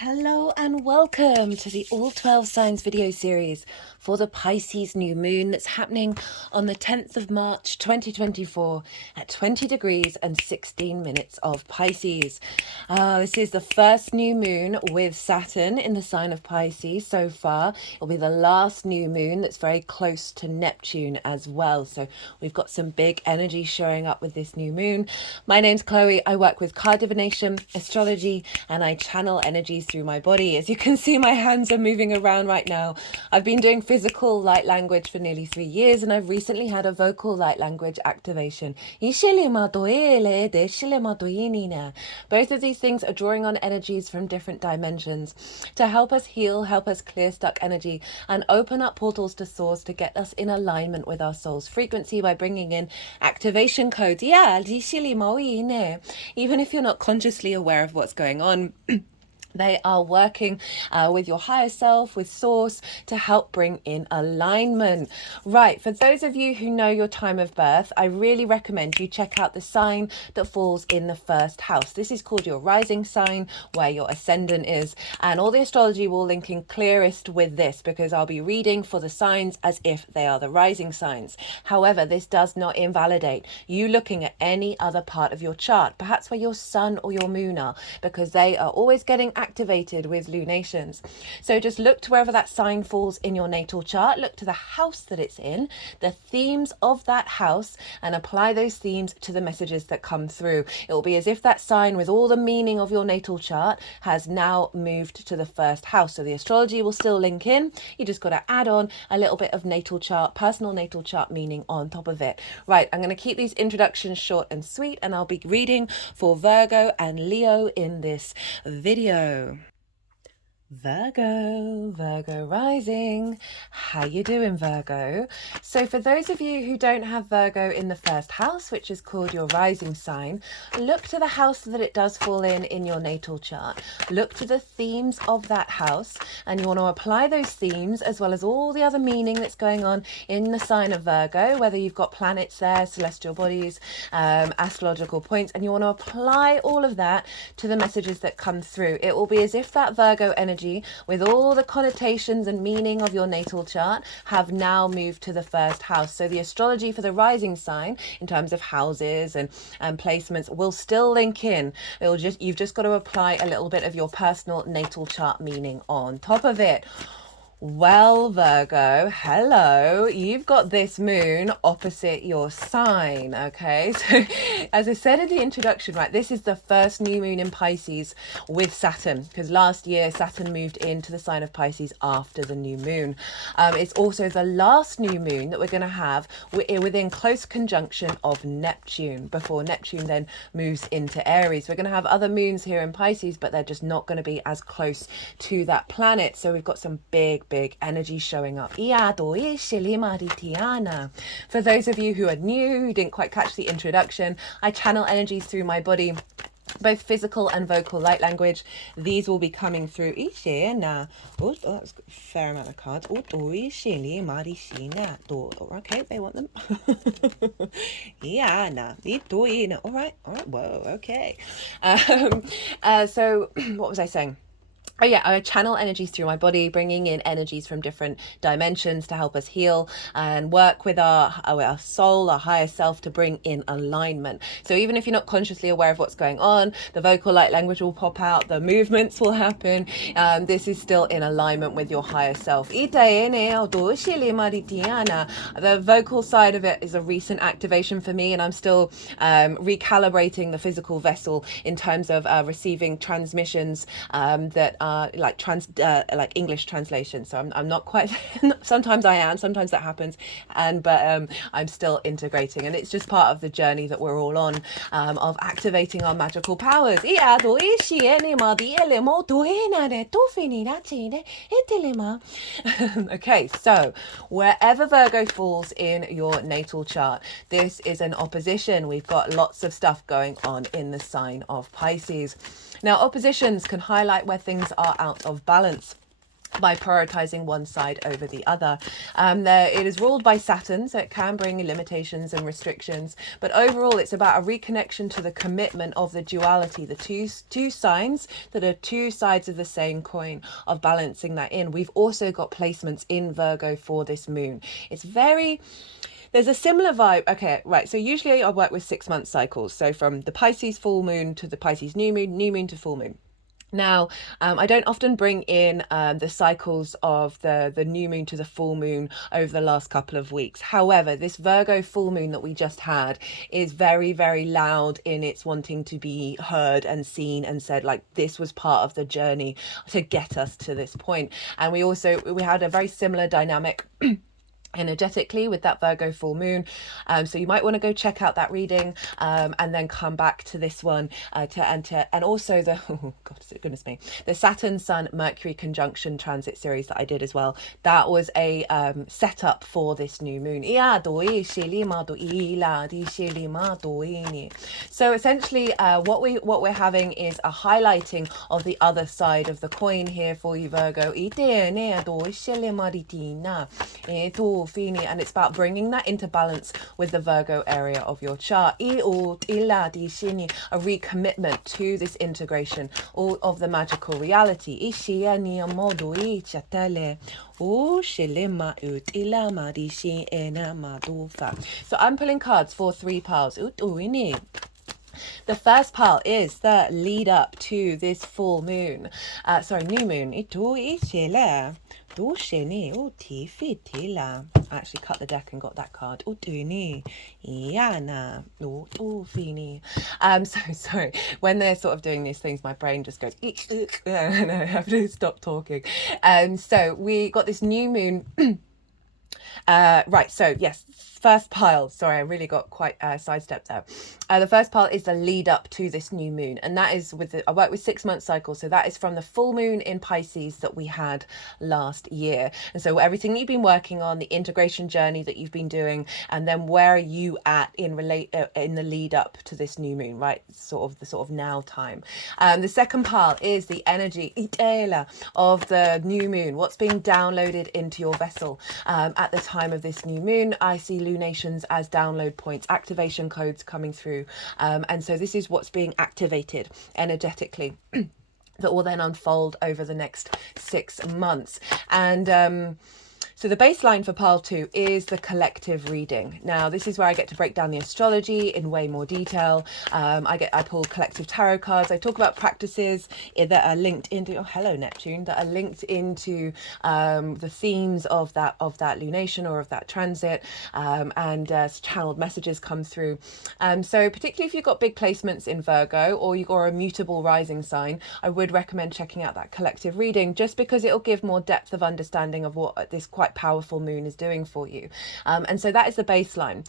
Hello and welcome to the All 12 Signs video series for the Pisces new moon that's happening on the 10th of March 2024 at 20 degrees and 16 minutes of Pisces. This is the first new moon with Saturn in the sign of Pisces so far. It'll be the last new moon that's very close to Neptune as well. So we've got some big energy showing up with this new moon. My name's Chloe. I work with card divination, astrology, and I channel energies through my body. As you can see, my hands are moving around right now. I've been doing physical light language for nearly 3 years, and I've recently had a vocal light language activation. Both of these things are drawing on energies from different dimensions to help us heal, help us clear stuck energy, and open up portals to source to get us in alignment with our soul's frequency by bringing in activation codes. Even if you're not consciously aware of what's going on, they are working with your higher self, with source, to help bring in alignment. Right, for those of you who know your time of birth, I really recommend you check out the sign that falls in the first house. This is called your rising sign, where your ascendant is. And all the astrology will link in clearest with this, because I'll be reading for the signs as if they are the rising signs. However, this does not invalidate you looking at any other part of your chart, perhaps where your sun or your moon are, because they are always getting activated with lunations. So just look to wherever that sign falls in your natal chart, look to the house that it's in, the themes of that house, and apply those themes to the messages that come through. It will be as if that sign with all the meaning of your natal chart has now moved to the first house. So the astrology will still link in. You just got to add on a little bit of natal chart, personal natal chart meaning on top of it. Right, I'm going to keep these introductions short and sweet, and I'll be reading for Virgo and Leo in this video. Virgo rising. How you doing, Virgo? So for those of you who don't have Virgo in the first house, which is called your rising sign, look to the house that it does fall in your natal chart. Look to the themes of that house, and you want to apply those themes as well as all the other meaning that's going on in the sign of Virgo, whether you've got planets there, celestial bodies, astrological points, and you want to apply all of that to the messages that come through. It will be as if that Virgo energy, with all the connotations and meaning of your natal chart, have now moved to the first house. So the astrology for the rising sign in terms of houses and placements will still link in. You've just got to apply a little bit of your personal natal chart meaning on top of it. Well, Virgo, hello. You've got this moon opposite your sign, okay? So as I said in the introduction, right, this is the first new moon in Pisces with Saturn, because last year Saturn moved into the sign of Pisces after the new moon. It's also the last new moon that we're going to have within close conjunction of Neptune, before Neptune then moves into Aries. We're going to have other moons here in Pisces, but they're just not going to be as close to that planet. So we've got some big energy showing up. For those of you who are new, who didn't quite catch the introduction, I channel energies through my body, both physical and vocal light language. These will be coming through each year. Now, that's a fair amount of cards. Okay, they want them. All right, whoa, okay. So what was I saying? Oh yeah, I channel energies through my body, bringing in energies from different dimensions to help us heal and work with our soul, our higher self, to bring in alignment. So even if you're not consciously aware of what's going on, the vocal light language will pop out, the movements will happen. This is still in alignment with your higher self. The vocal side of it is a recent activation for me, and I'm still recalibrating the physical vessel in terms of receiving transmissions that are like English translation. So I'm not quite sometimes I am, sometimes that happens, but I'm still integrating, and it's just part of the journey that we're all on, of activating our magical powers. Okay, so wherever Virgo falls in your natal chart, this is an opposition. We've got lots of stuff going on in the sign of Pisces. Now, oppositions can highlight where things are out of balance. by prioritizing one side over the other. It is ruled by Saturn, so it can bring limitations and restrictions, but overall it's about a reconnection to the commitment of the duality, the two signs that are two sides of the same coin, of balancing that in. We've also got placements in Virgo for this moon. There's a similar vibe. Okay, right. So usually I work with 6-month cycles. So from the Pisces full moon to the Pisces new moon to full moon. Now, I don't often bring in the cycles of the new moon to the full moon over the last couple of weeks. However, this Virgo full moon that we just had is very, very loud in its wanting to be heard and seen and said, like, this was part of the journey to get us to this point. And we had a very similar dynamic energetically with that Virgo full moon, so you might want to go check out that reading, and then come back to this one and also the oh god, goodness me, the Saturn Sun Mercury conjunction transit series that I did as well. That was a setup for this new moon. So essentially what we're having is a highlighting of the other side of the coin here for you, Virgo. And it's about bringing that into balance with the Virgo area of your chart. A recommitment to this integration of the magical reality. So I'm pulling cards for 3 piles. The first pile is the lead up to this full moon. New moon. I actually cut the deck and got that card. So sorry. When they're sort of doing these things, my brain just goes, and I have to stop talking. So we got this new moon. Right, so yes, first pile, sorry, I really got quite sidestepped there. The first pile is the lead up to this new moon, and that is I work with 6-month cycles, so that is from the full moon in Pisces that we had last year. And so everything you've been working on, the integration journey that you've been doing, and then where are you at in the lead up to this new moon, right? Sort of now time. The second pile is the energy of the new moon, what's being downloaded into your vessel at the time of this new moon. I see lunations as download points, activation codes coming through, and so this is what's being activated energetically that will then unfold over the next 6 months. And so the baseline for pile 2 is the collective reading. Now, this is where I get to break down the astrology in way more detail. I pull collective tarot cards. I talk about practices that are linked into, hello Neptune, that are linked into the themes of that lunation or of that transit, and channeled messages come through. So particularly if you've got big placements in Virgo or you've got a mutable rising sign, I would recommend checking out that collective reading, just because it'll give more depth of understanding of what this quite powerful moon is doing for you. And so that is the baseline.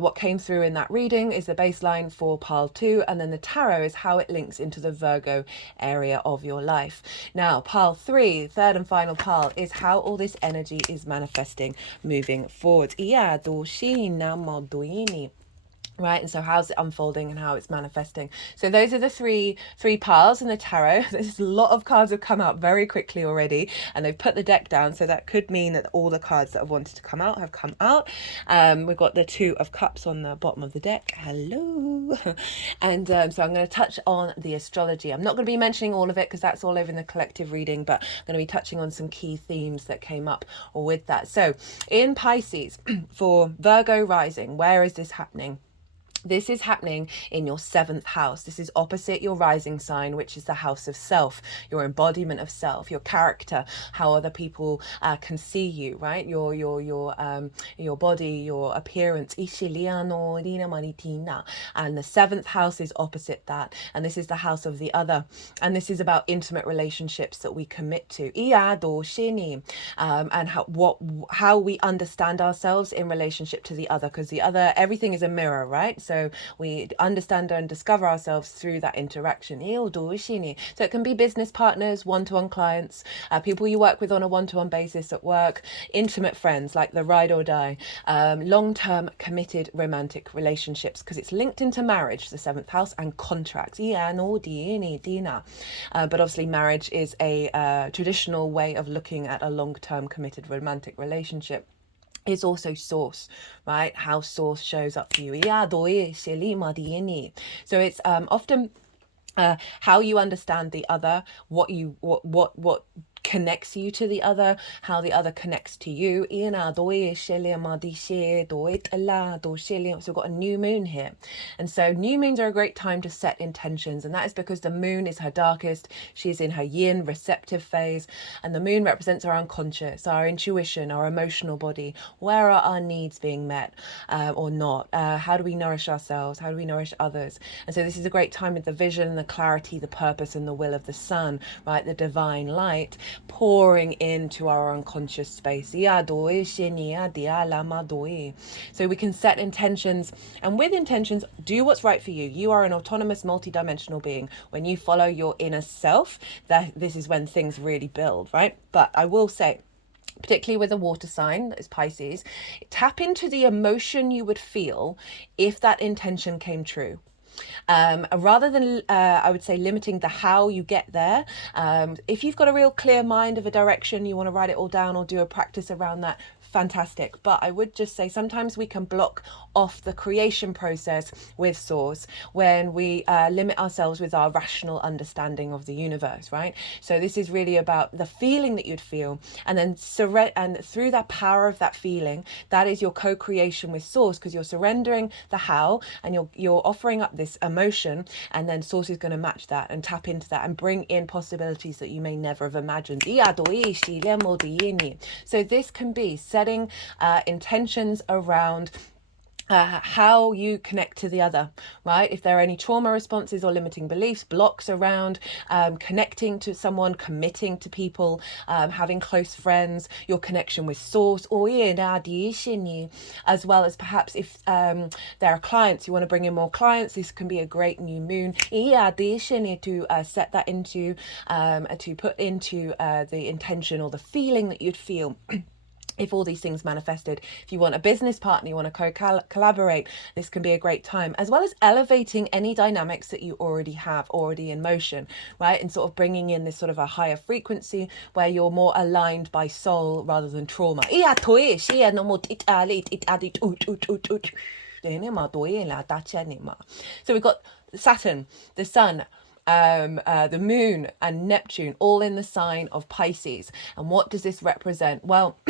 What came through in that reading is the baseline for pile 2, and then the tarot is how it links into the Virgo area of your life. Now, pile 3, third and final pile, is how all this energy is manifesting moving forward. Right, and so how's it unfolding and how it's manifesting. So those are the three piles in the tarot. There's a lot of cards have come out very quickly already, and they've put the deck down, so that could mean that all the cards that have wanted to come out have come out. We've got the 2 of Cups on the bottom of the deck. Hello. And so I'm going to touch on the astrology. I'm not going to be mentioning all of it because that's all over in the collective reading, but I'm going to be touching on some key themes that came up with that. So in Pisces, for Virgo rising, where is this happening? This is happening in your 7th house. This is opposite your rising sign, which is the house of self, your embodiment of self, your character, how other people can see you, right? Your body, your appearance. And the 7th house is opposite that. And this is the house of the other. And this is about intimate relationships that we commit to. And how we understand ourselves in relationship to the other, because the other, everything is a mirror, right? So So we understand and discover ourselves through that interaction. So it can be business partners, one-to-one clients, people you work with on a one-to-one basis at work, intimate friends like the ride or die, long-term committed romantic relationships, because it's linked into marriage, the seventh house, and contracts. But obviously marriage is a traditional way of looking at a long-term committed romantic relationship. Is also source, right? How source shows up for you. So it's often how you understand the other, what connects you to the other, how the other connects to you. So we've got a new moon here, and so new moons are a great time to set intentions, and that is because the moon is her darkest. She's in her yin receptive phase, and the moon represents our unconscious, our intuition, our emotional body. Where are our needs being met or not? How do we nourish ourselves? How do we nourish others? And so this is a great time with the vision, the clarity, the purpose, and the will of the sun, right? The divine light pouring into our unconscious space. So we can set intentions, and with intentions, do what's right for you. You are an autonomous, multidimensional being. When you follow your inner self, this is when things really build, right? But I will say, particularly with a water sign that is Pisces, tap into the emotion you would feel if that intention came true. Rather than, I would say, limiting the how you get there. If you've got a real clear mind of a direction, you want to write it all down or do a practice around that, fantastic. But I would just say sometimes we can block off the creation process with source when we limit ourselves with our rational understanding of the universe, right? So this is really about the feeling that you'd feel, and then and through that power of that feeling, that is your co-creation with source, because you're surrendering the how and you're offering up this emotion, and then source is going to match that and tap into that and bring in possibilities that you may never have imagined. So this can be setting intentions around how you connect to the other, right? If there are any trauma responses or limiting beliefs, blocks around connecting to someone, committing to people, having close friends, your connection with source, as well as perhaps if there are clients, you want to bring in more clients, this can be a great new moon to set that into, to put into the intention or the feeling that you'd feel if all these things manifested. If you want a business partner, you want to collaborate, this can be a great time, as well as elevating any dynamics that you already have, already in motion, right? And sort of bringing in this sort of a higher frequency where you're more aligned by soul rather than trauma. So we've got Saturn, the sun, the moon and Neptune all in the sign of Pisces. And what does this represent? Well,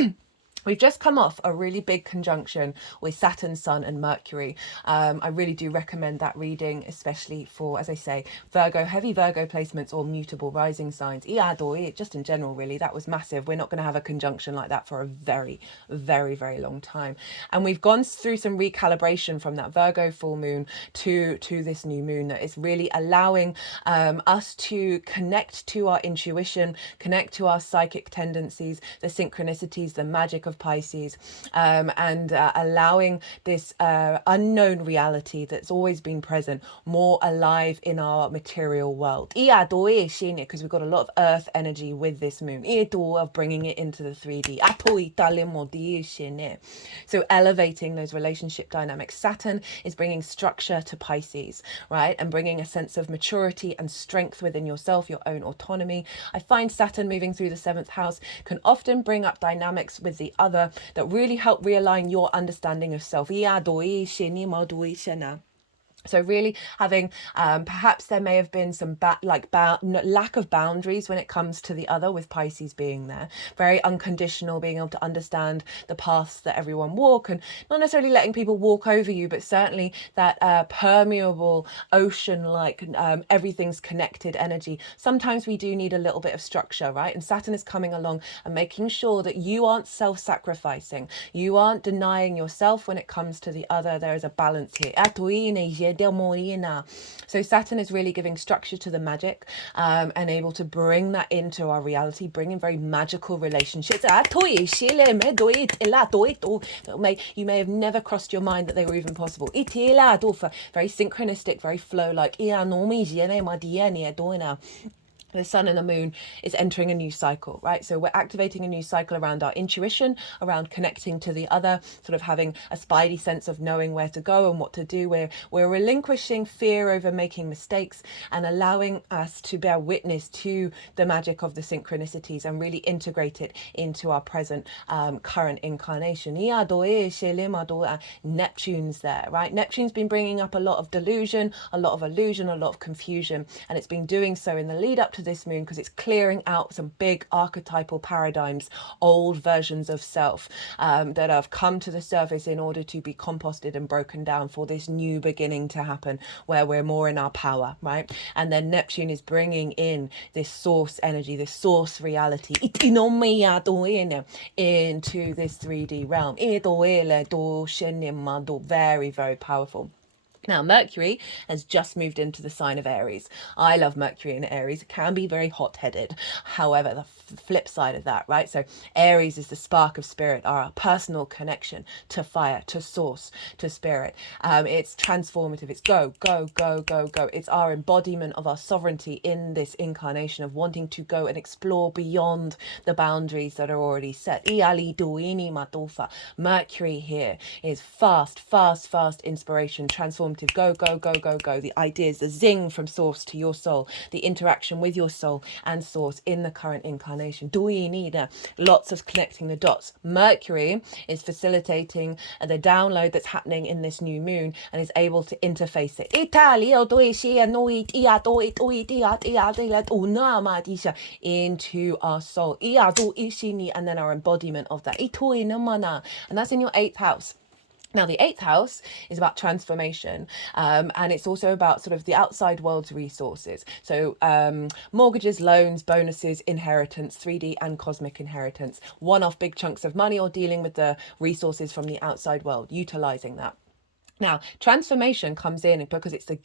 we've just come off a really big conjunction with Saturn, Sun and Mercury. I really do recommend that reading, especially for, as I say, Virgo, heavy Virgo placements or mutable rising signs. Just in general, really, that was massive. We're not going to have a conjunction like that for a very, very, very long time. And we've gone through some recalibration from that Virgo full moon to this new moon that is really allowing us to connect to our intuition, connect to our psychic tendencies, the synchronicities, the magic of Pisces, and allowing this unknown reality that's always been present more alive in our material world, because we've got a lot of earth energy with this moon, of bringing it into the 3D. So elevating those relationship dynamics. Saturn is bringing structure to Pisces, right, and bringing a sense of maturity and strength within yourself, your own autonomy. I find Saturn moving through the 7th house can often bring up dynamics with the other that really help realign your understanding of self. So really having, perhaps there may have been some lack of boundaries when it comes to the other, with Pisces being there. Very unconditional, being able to understand the paths that everyone walk, and not necessarily letting people walk over you, but certainly that permeable ocean, everything's connected energy. Sometimes we do need a little bit of structure, right? And Saturn is coming along and making sure that you aren't self-sacrificing. You aren't denying yourself when it comes to the other. There is a balance here. So Saturn is really giving structure to the magic, and able to bring that into our reality, bring in very magical relationships. You may have never crossed your mind that they were even possible. Very synchronistic, very flow-like. The sun and the moon is entering a new cycle, right? So we're activating a new cycle around our intuition, around connecting to the other, sort of having a spidey sense of knowing where to go and what to do. We're relinquishing fear over making mistakes and allowing us to bear witness to the magic of the synchronicities and really integrate it into our present current incarnation. Neptune's there, right? Neptune's been bringing up a lot of delusion, a lot of illusion, a lot of confusion, and it's been doing so in the lead up to this moon because it's clearing out some big archetypal paradigms, old versions of self that have come to the surface in order to be composted and broken down for this new beginning to happen where we're more in our power, right? And then Neptune is bringing in this source energy, this source reality into this 3D realm. Very, very powerful. Now, Mercury has just moved into the sign of Aries. I love Mercury in Aries. It can be very hot-headed. However, the flip side of that, right? So Aries is the spark of spirit, our personal connection to fire, to source, to spirit. It's transformative. It's go, go, go, go, go. It's our embodiment of our sovereignty in this incarnation of wanting to go and explore beyond the boundaries that are already set. Mercury here is fast, fast, fast inspiration, transformative. Go, go, go, go, go. The ideas, the zing from source to your soul, the interaction with your soul and source in the current incarnation. Lots of connecting the dots. Mercury is facilitating the download that's happening in this new moon and is able to interface it into our soul and then our embodiment of that. And that's in your 8th house. Now, the 8th house is about transformation, and it's also about sort of the outside world's resources. So mortgages, loans, bonuses, inheritance, 3D and cosmic inheritance, one-off big chunks of money, or dealing with the resources from the outside world, utilizing that. Now, transformation comes in because it's the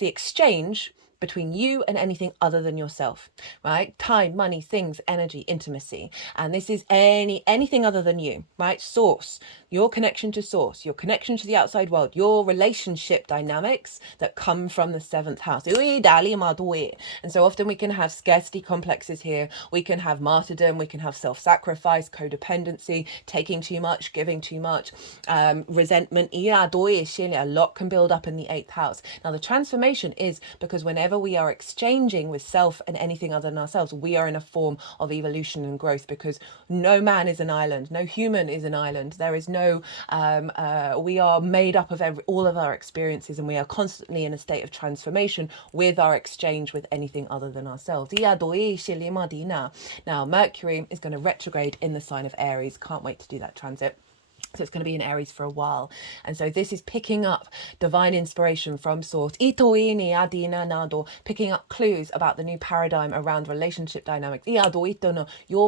exchange between you and anything other than yourself, right? Time, money, things, energy, intimacy. And this is anything other than you, right? Source, your connection to source, your connection to the outside world, your relationship dynamics that come from the 7th house. And so often we can have scarcity complexes here. We can have martyrdom. We can have self-sacrifice, codependency, taking too much, giving too much, resentment. A lot can build up in the 8th house. Now, the transformation is because whenever we are exchanging with self and anything other than ourselves, we are in a form of evolution and growth, because no man is an island, no human is an island. There is no, we are made up of all of our experiences, and we are constantly in a state of transformation with our exchange with anything other than ourselves. Now, Mercury is going to retrograde in the sign of Aries. Can't wait to do that transit. So it's going to be in Aries for a while. And so this is picking up divine inspiration from source. Picking up clues about the new paradigm around relationship dynamics. Your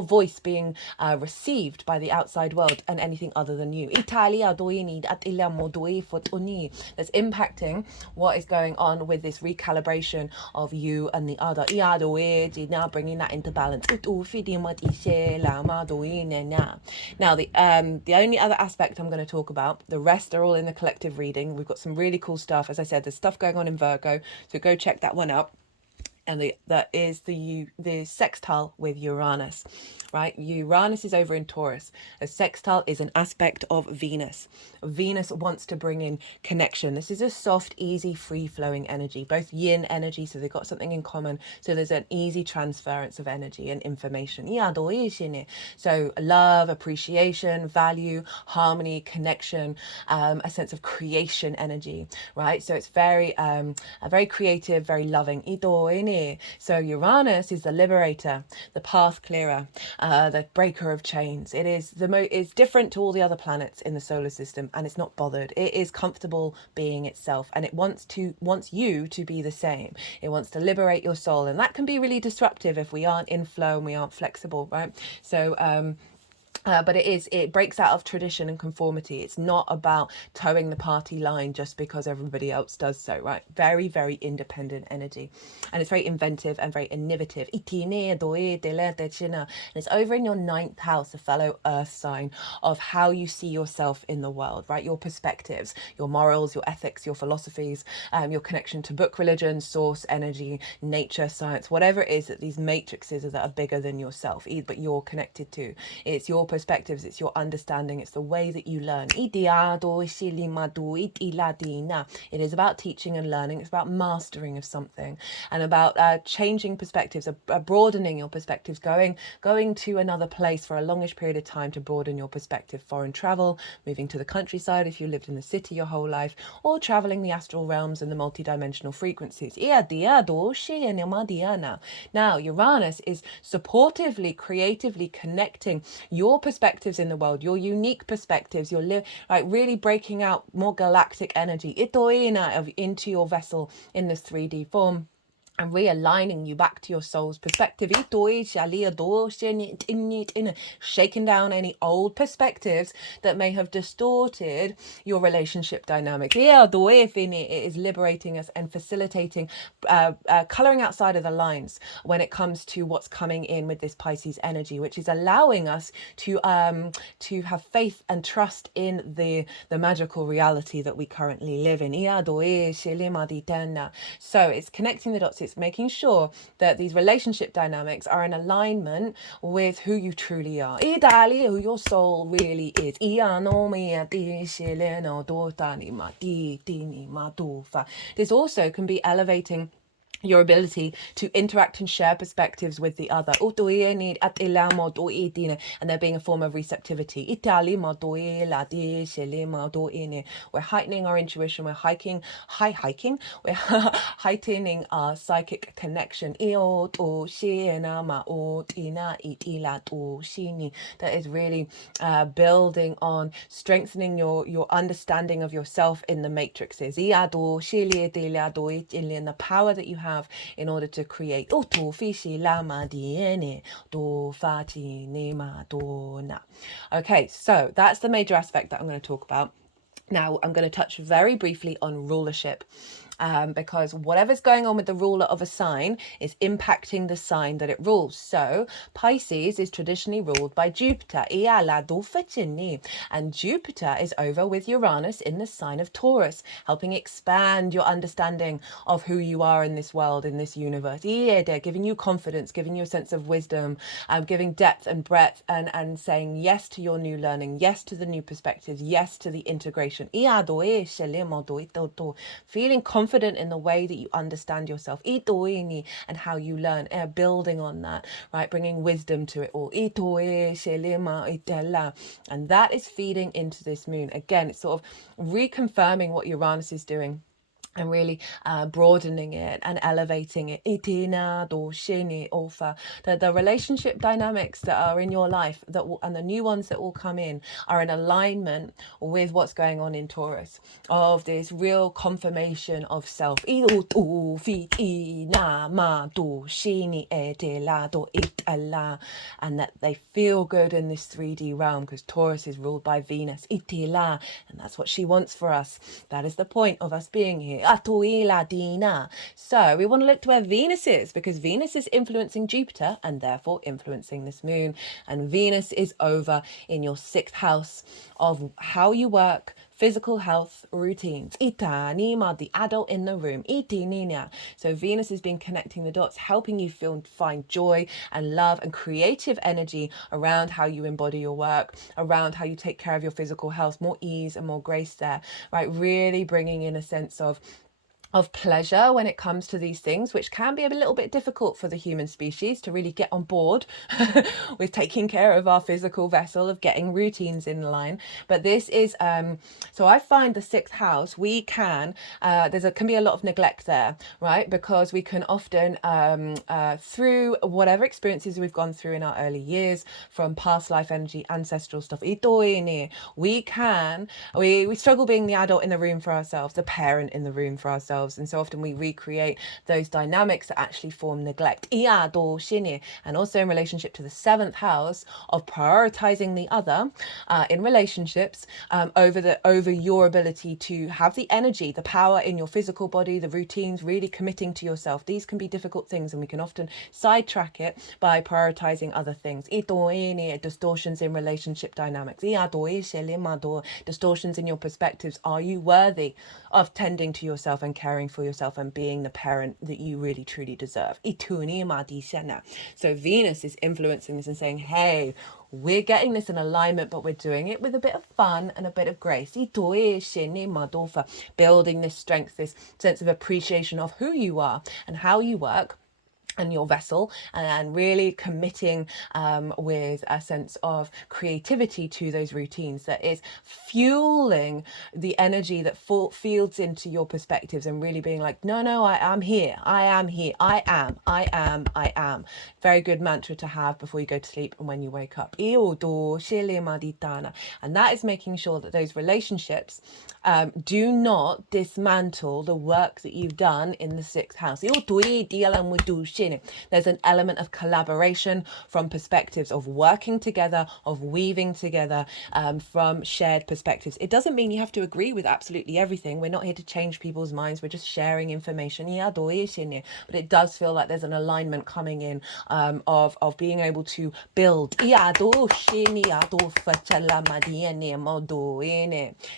voice being received by the outside world and anything other than you. That's impacting what is going on with this recalibration of you and the other. Now bringing that into balance. Now, the only other aspect I'm going to talk about, the rest are all in the collective reading. We've got some really cool stuff. As I said, there's stuff going on in Virgo, so go check that one out. And that is the sextile with Uranus, right? Uranus is over in Taurus. A sextile is an aspect of Venus. Venus wants to bring in connection. This is a soft, easy, free-flowing energy, both yin energy, so they've got something in common. So there's an easy transference of energy and information. So love, appreciation, value, harmony, connection, a sense of creation energy, right? So it's very creative, very loving. So Uranus is the liberator, the path clearer, the breaker of chains. It is it's different to all the other planets in the solar system, and it's not bothered. It is comfortable being itself, and it wants you to be the same. It wants to liberate your soul, and that can be really disruptive if we aren't in flow and we aren't flexible, right? So But it breaks out of tradition and conformity. It's not about towing the party line just because everybody else does so, right? Very, very independent energy. And it's very inventive and very innovative. And it's over in your ninth house, a fellow earth sign, of how you see yourself in the world, right? Your perspectives, your morals, your ethics, your philosophies, your connection to book, religion, source, energy, nature, science, whatever it is that these matrices that are bigger than yourself, but you're connected to. It's your perspectives, it's your understanding, it's the way that you learn. It is about teaching and learning, it's about mastering of something, and about changing perspectives, broadening your perspectives, going to another place for a longish period of time to broaden your perspective. Foreign travel, moving to the countryside if you lived in the city your whole life, or traveling the astral realms and the multidimensional frequencies. Now, Uranus is supportively, creatively connecting your perspectives in the world, your unique perspectives, your like really breaking out more galactic energy into your vessel in this 3D form, and realigning you back to your soul's perspective. Shaking down any old perspectives that may have distorted your relationship dynamics. It is liberating us and facilitating colouring outside of the lines when it comes to what's coming in with this Pisces energy, which is allowing us to have faith and trust in the magical reality that we currently live in. So it's connecting the dots. It's making sure that these relationship dynamics are in alignment with who you truly are, who your soul really is. This also can be elevating your ability to interact and share perspectives with the other, and there being a form of receptivity. We're heightening our intuition, we're we're heightening our psychic connection. That is really building on strengthening your understanding of yourself in the matrices, and the power that you have in order to create. Okay, so that's the major aspect that I'm going to talk about. Now, I'm going to touch very briefly on rulership. Because whatever's going on with the ruler of a sign is impacting the sign that it rules. So Pisces is traditionally ruled by Jupiter, and Jupiter is over with Uranus in the sign of Taurus, helping expand your understanding of who you are in this world, in this universe. They're giving you confidence, giving you a sense of wisdom, giving depth and breadth, and saying yes to your new learning, yes to the new perspectives, yes to the integration. Feeling confident in the way that you understand yourself, and how you learn, building on that, right? Bringing wisdom to it all. And that is feeding into this moon. Again, it's sort of reconfirming what Uranus is doing and really broadening it and elevating it. The relationship dynamics that are in your life and the new ones that will come in are in alignment with what's going on in Taurus, of this real confirmation of self. And that they feel good in this 3D realm, because Taurus is ruled by Venus. And that's what she wants for us. That is the point of us being here. So we want to look to where Venus is, because Venus is influencing Jupiter and therefore influencing this moon. And Venus is over in your 6th house of how you work, physical health, routines. The adult in the room. So Venus has been connecting the dots, helping you find joy and love and creative energy around how you embody your work, around how you take care of your physical health, more ease and more grace there, right? Really bringing in a sense of pleasure when it comes to these things, which can be a little bit difficult for the human species to really get on board with taking care of our physical vessel, of getting routines in line. But this is so I find the 6th house, we can can be a lot of neglect there, right? Because we can often through whatever experiences we've gone through in our early years, from past life energy, ancestral stuff, we struggle being the adult in the room for ourselves, the parent in the room for ourselves. ourselves, and so often we recreate those dynamics that actually form neglect. And also in relationship to the 7th house of prioritizing the other in relationships over your ability to have the energy, the power in your physical body, the routines, really committing to yourself. These can be difficult things, and we can often sidetrack it by prioritizing other things. Distortions in relationship dynamics, distortions in your perspectives. Are you worthy of tending to yourself and caring for yourself and being the parent that you really truly deserve? So Venus is influencing this and saying, hey, we're getting this in alignment, but we're doing it with a bit of fun and a bit of grace. Building this strength, this sense of appreciation of who you are and how you work and your vessel, and really committing with a sense of creativity to those routines that is fueling the energy that fields into your perspectives, and really being like, no, I am here, I am here, I am. Very good mantra to have before you go to sleep and when you wake up. And that is making sure that those relationships do not dismantle the work that you've done in the 6th house. There's an element of collaboration from perspectives of working together, of weaving together, from shared perspectives. It doesn't mean you have to agree with absolutely everything. We're not here to change people's minds. We're just sharing information. But it does feel like there's an alignment coming in of being able to build.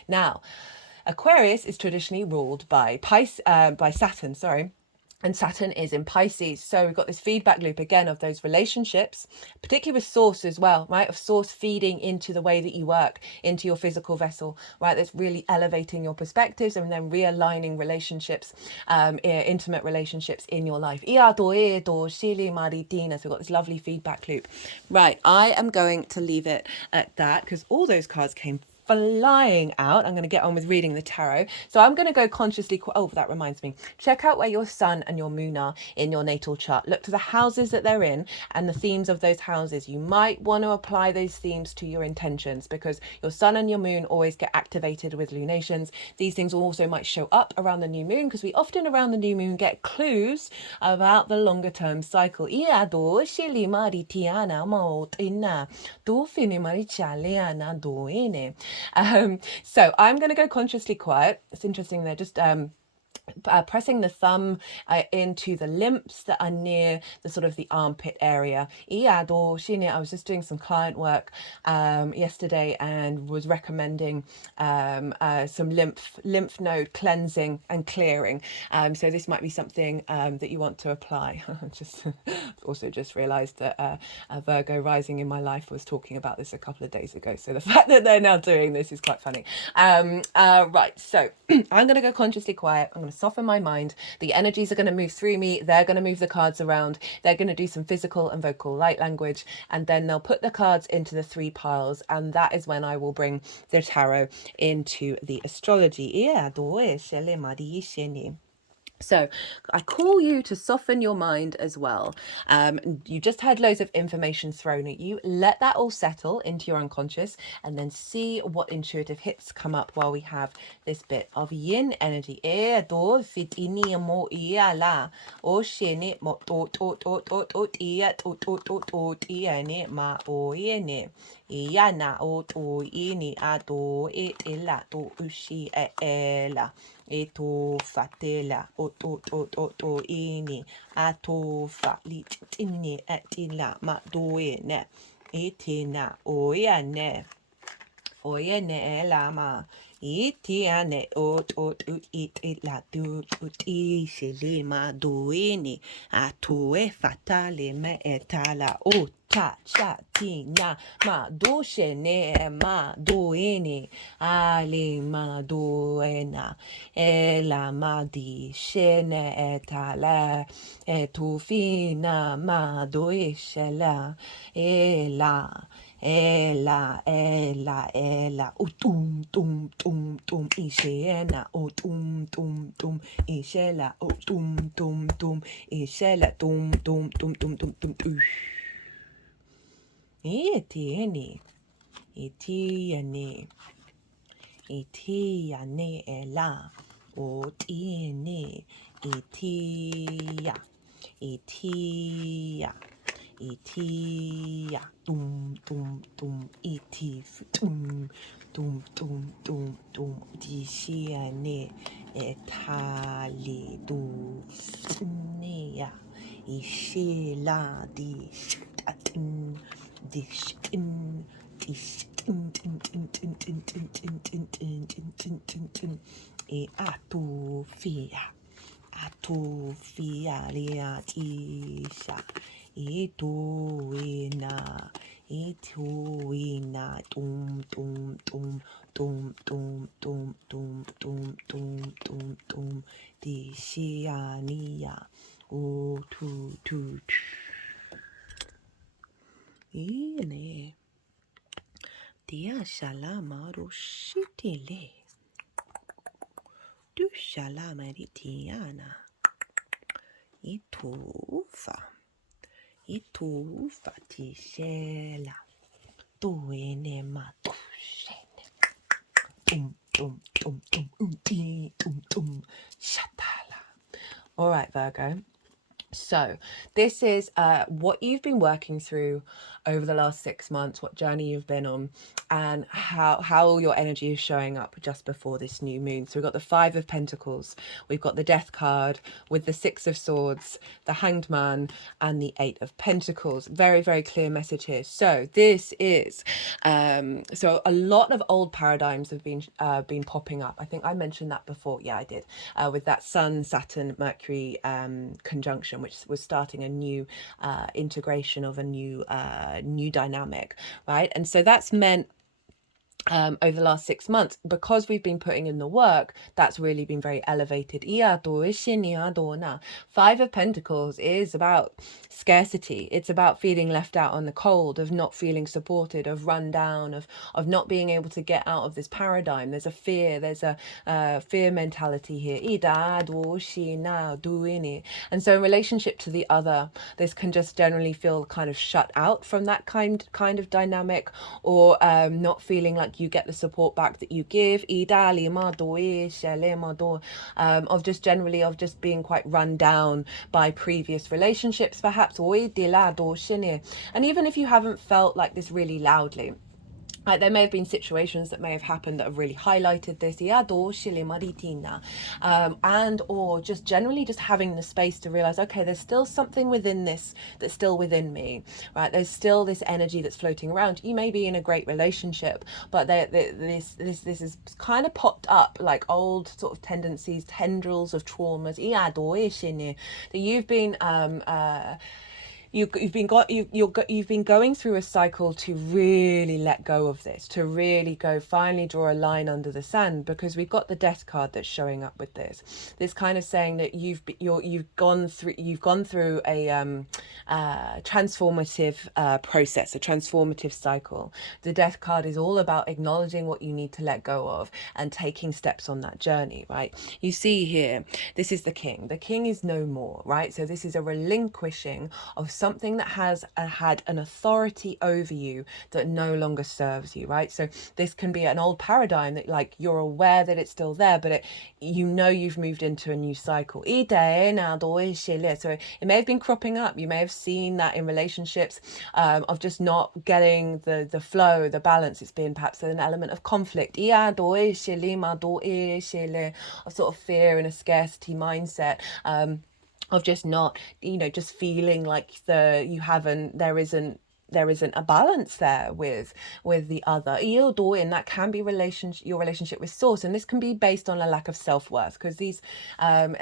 Now, Aquarius is traditionally ruled by Saturn, and Saturn is in Pisces. So we've got this feedback loop again of those relationships, particularly with source as well, right? Of source feeding into the way that you work, into your physical vessel, right? That's really elevating your perspectives and then realigning relationships, intimate relationships in your life. So we've got this lovely feedback loop. Right, I am going to leave it at that because all those cards came flying out. I'm going to get on with reading the tarot. So I'm going to go consciously. Oh, that reminds me. Check out where your sun and your moon are in your natal chart. Look to the houses that they're in and the themes of those houses. You might want to apply those themes to your intentions because your sun and your moon always get activated with lunations. These things also might show up around the new moon because we often around the new moon get clues about the longer term cycle. So I'm going to go consciously quiet. It's interesting. They're just pressing the thumb into the lymphs that are near the sort of the armpit area. I was just doing some client work yesterday and was recommending some lymph node cleansing and clearing. So this might be something that you want to apply. just realized that a Virgo rising in my life was talking about this a couple of days ago. So the fact that they're now doing this is quite funny. Right, so I'm going to go consciously quiet. I'm going to soften my mind. The energies are going to move through me. They're going to move the cards around. They're going to do some physical and vocal light language, and then they'll put the cards into the 3 piles, and that is when I will bring the tarot into the astrology. So I call you to soften your mind as well. You just had loads of information thrown at you. Let that all settle into your unconscious and then see what intuitive hits come up while we have this bit of yin energy. Eto fatela o ini ato falitini etila madoene etina oyane lama itiane it la shele madoene atoe fatale me etala o tina ma doshene ma doene ale ma doena ela ma di shene etala etufina ma doeshela ela utum ishena utum ishela utum ishela tum etiene ela Otini, itia, itia, itia, itif, dishiane, etali, nia, ishila, dishtatin, dishtin, atufia liatisha ituina tum dishiania o tu ine dia shalama roshitile du shalama ritiana itufa tishela tuene matushene shatala. All right, Virgo. So this is what you've been working through over the last 6 months, what journey you've been on, and how your energy is showing up just before this new moon. So we've got the 5 of Pentacles, we've got the Death card with the 6 of Swords, the Hanged Man, and the 8 of Pentacles. Very, very clear message here. So this is so a lot of old paradigms have been popping up. I think I mentioned that before. Yeah, I did, with that Sun, Saturn, Mercury conjunction, which was starting a new integration of a new dynamic, right? And so that's meant over the last 6 months, because we've been putting in the work, that's really been very elevated. 5 of Pentacles is about scarcity. It's about feeling left out on the cold, of not feeling supported, of run down, of not being able to get out of this paradigm. There's a fear, there's a fear mentality here. And so in relationship to the other, this can just generally feel kind of shut out from that kind of dynamic, or not feeling like you get the support back that you give, of just generally of just being quite run down by previous relationships perhaps, and even if you haven't felt like this really loudly, like there may have been situations that may have happened that have really highlighted this, and or just generally just having the space to realize, okay, there's still something within this that's still within me, right? There's still this energy that's floating around. You may be in a great relationship, but this is kind of popped up like old sort of tendencies, tendrils of traumas that you've been you've been going through a cycle to really let go of this, to really finally draw a line under the sand, because we've got the Death card that's showing up with this kind of saying that you've gone through a transformative process, a transformative cycle. The Death card is all about acknowledging what you need to let go of and taking steps on that journey, right? You see here, this is the King. The King is no more, right? So this is a relinquishing of something that has had an authority over you that no longer serves you, right? So this can be an old paradigm that, like, you're aware that it's still there, but you've moved into a new cycle. So it may have been cropping up. You may have seen that in relationships, of just not getting the flow, the balance. It's been perhaps an element of conflict, of sort of fear and a scarcity mindset, of just not, just feeling like there isn't a balance there with the other. And that can be your relationship with Source, and this can be based on a lack of self-worth, because there's an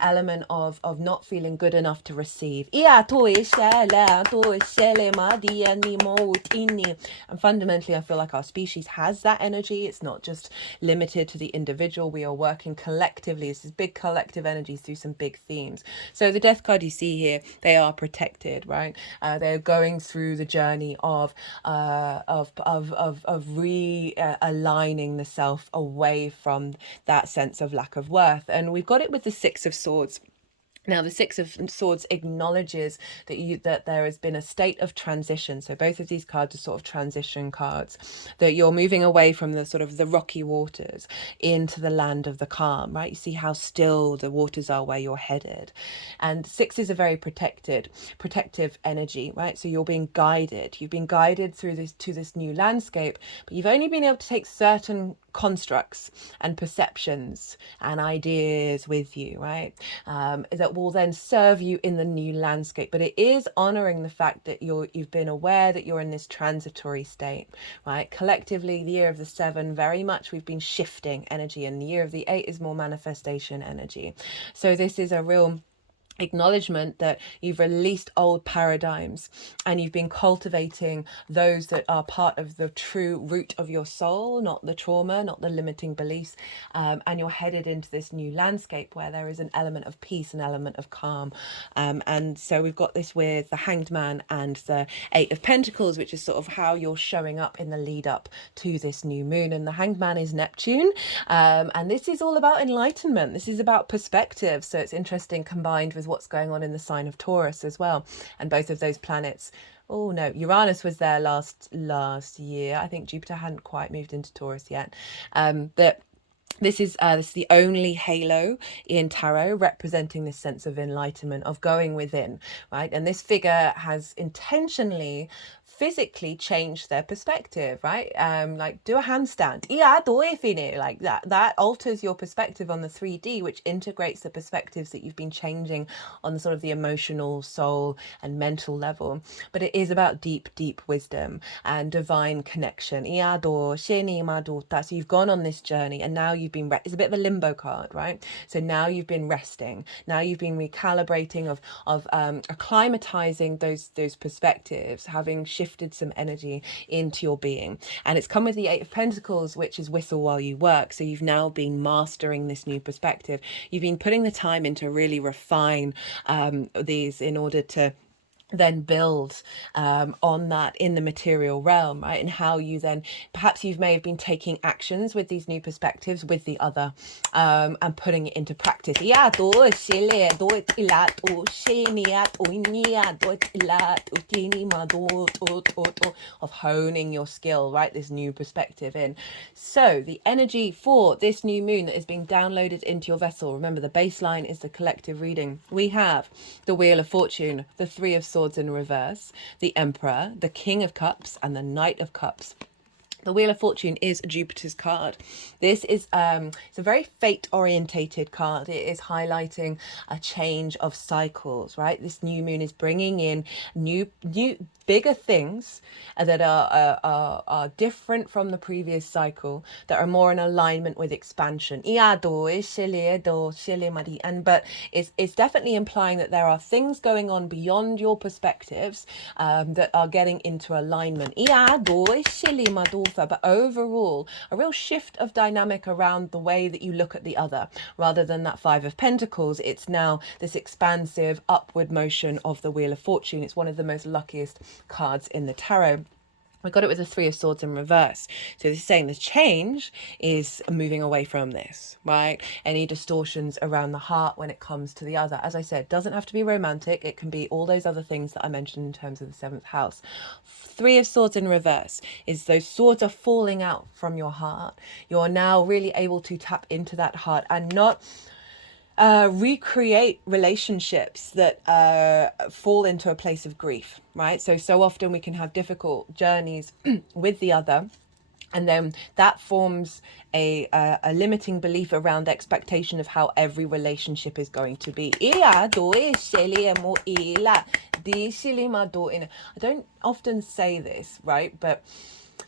element of not feeling good enough to receive. And fundamentally, I feel like our species has that energy. It's not just limited to the individual. We are working collectively. This is big collective energies through some big themes. So the Death card you see here, they are protected, right? They're going through the journey of realigning the self away from that sense of lack of worth. And we've got it with the 6 of Swords. Now, the Six of Swords acknowledges that there has been a state of transition. So both of these cards are sort of transition cards, that you're moving away from the sort of the rocky waters into the land of the calm, right? You see how still the waters are where you're headed. And six is a very protective energy, right? So you're being guided. You've been guided through this to this new landscape, but you've only been able to take certain constructs and perceptions and ideas with you, right? That will then serve you in the new landscape. But it is honoring the fact that you've been aware that you're in this transitory state, right? Collectively, the year of the 7, very much we've been shifting energy, and the year of the 8 is more manifestation energy. So this is a real acknowledgement that you've released old paradigms and you've been cultivating those that are part of the true root of your soul, not the trauma, not the limiting beliefs, and you're headed into this new landscape where there is an element of peace, an element of calm, and so we've got this with the Hanged Man and the Eight of Pentacles, which is sort of how you're showing up in the lead up to this new moon. And the Hanged Man is Neptune, and this is all about enlightenment. This is about perspective. So it's interesting combined with what's going on in the sign of Taurus as well, and both of those planets. Oh no, Uranus was there last year. I think Jupiter hadn't quite moved into Taurus yet. But this is the only halo in tarot representing this sense of enlightenment, of going within, right? And this figure has intentionally physically change their perspective, right? Like do a handstand, like that alters your perspective on the 3D, which integrates the perspectives that you've been changing on the sort of the emotional, soul and mental level. But it is about deep wisdom and divine connection. So you've gone on this journey, and now you've been it's a bit of a limbo card, right? So now you've been resting, now you've been recalibrating, of acclimatizing those perspectives, having shifted some energy into your being. And it's come with the Eight of Pentacles, which is whistle while you work. So you've now been mastering this new perspective. You've been putting the time in to really refine these in order to then build on that in the material realm, right? And how you then, perhaps you may have been taking actions with these new perspectives with the other, and putting it into practice. Of honing your skill, right? This new perspective in. So the energy for this new moon that is being downloaded into your vessel, remember the baseline is the collective reading. We have the Wheel of Fortune, the Three of Swords in reverse, the Emperor, the King of Cups, and the Knight of Cups. The Wheel of Fortune is Jupiter's card. This is it's a very fate orientated card. It is highlighting a change of cycles, right? This new moon is bringing in new bigger things that are different from the previous cycle, that are more in alignment with expansion. And but it's definitely implying that there are things going on beyond your perspectives that are getting into alignment. But overall, a real shift of dynamic around the way that you look at the other. Rather than that Five of Pentacles, it's now this expansive upward motion of the Wheel of Fortune. It's one of the most luckiest cards in the tarot. We got it with the Three of Swords in reverse. So this is saying the change is moving away from this, right? Any distortions around the heart when it comes to the other. As I said, doesn't have to be romantic. It can be all those other things that I mentioned in terms of the 7th house. Three of Swords in reverse is those swords are falling out from your heart. You're now really able to tap into that heart and not recreate relationships that fall into a place of grief, right? So often we can have difficult journeys with the other, and then that forms a limiting belief around expectation of how every relationship is going to be. I don't often say this, right? But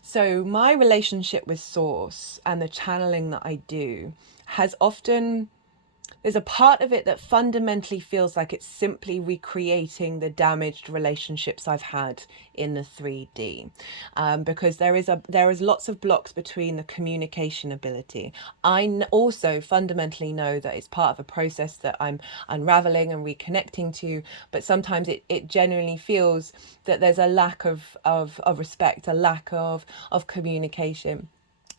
so my relationship with Source and the channeling that I do has often, there's a part of it that fundamentally feels like it's simply recreating the damaged relationships I've had in the 3D, because there is lots of blocks between the communication ability. I also fundamentally know that it's part of a process that I'm unraveling and reconnecting to, but sometimes it genuinely feels that there's a lack of respect, a lack of communication.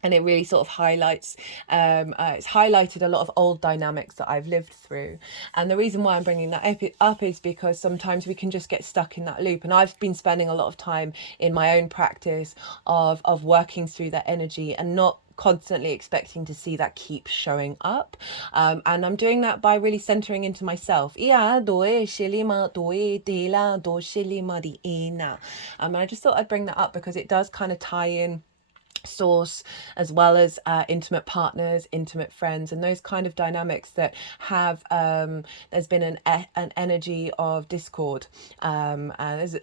And it really sort of highlights, it's highlighted a lot of old dynamics that I've lived through. And the reason why I'm bringing that up is because sometimes we can just get stuck in that loop. And I've been spending a lot of time in my own practice of working through that energy and not constantly expecting to see that keep showing up. And I'm doing that by really centering into myself. And I just thought I'd bring that up because it does kind of tie in source as well as intimate partners, intimate friends, and those kind of dynamics that have there's been an energy of discord, and there's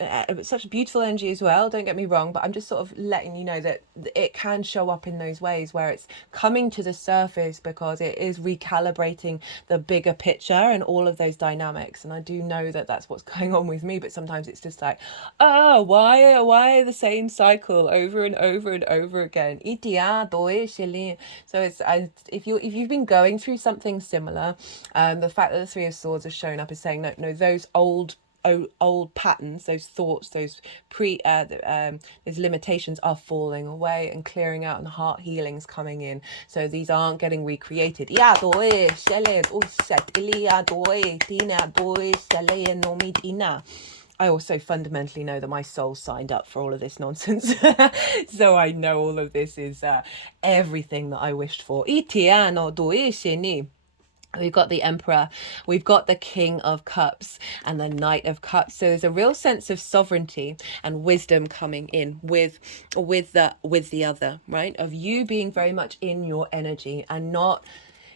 such a beautiful energy as well, don't get me wrong, but I'm just sort of letting you know that it can show up in those ways where it's coming to the surface because it is recalibrating the bigger picture and all of those dynamics. And I do know that that's what's going on with me, but sometimes it's just like, oh, why the same cycle over and over and over again? So it's if you've been going through something similar, the fact that the Three of Swords has shown up is saying no, those old patterns, those thoughts, those those limitations are falling away and clearing out, and the heart healing's coming in. So these aren't getting recreated. I also fundamentally know that my soul signed up for all of this nonsense. So I know all of this is everything that I wished for. We've got the Emperor, we've got the King of Cups and the Knight of Cups. So there's a real sense of sovereignty and wisdom coming in with the other, right? Of you being very much in your energy and not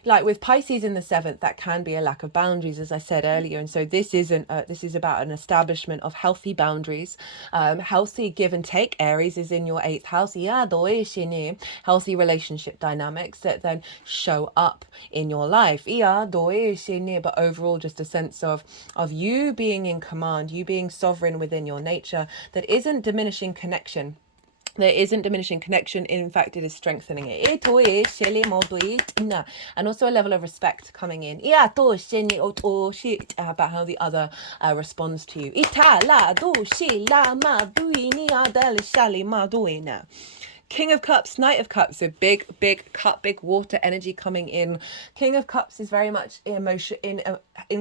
like with Pisces in the seventh, that can be a lack of boundaries, as I said earlier. And so this isn't, this is about an establishment of healthy boundaries, healthy give and take. Aries is in your eighth house. Healthy relationship dynamics that then show up in your life. But overall, just a sense of you being in command, you being sovereign within your nature that isn't diminishing connection. There isn't diminishing connection. In fact, it is strengthening it. And also a level of respect coming in about how the other responds to you. King of Cups, Knight of Cups, so big cup, big water energy coming in. King of Cups is very much in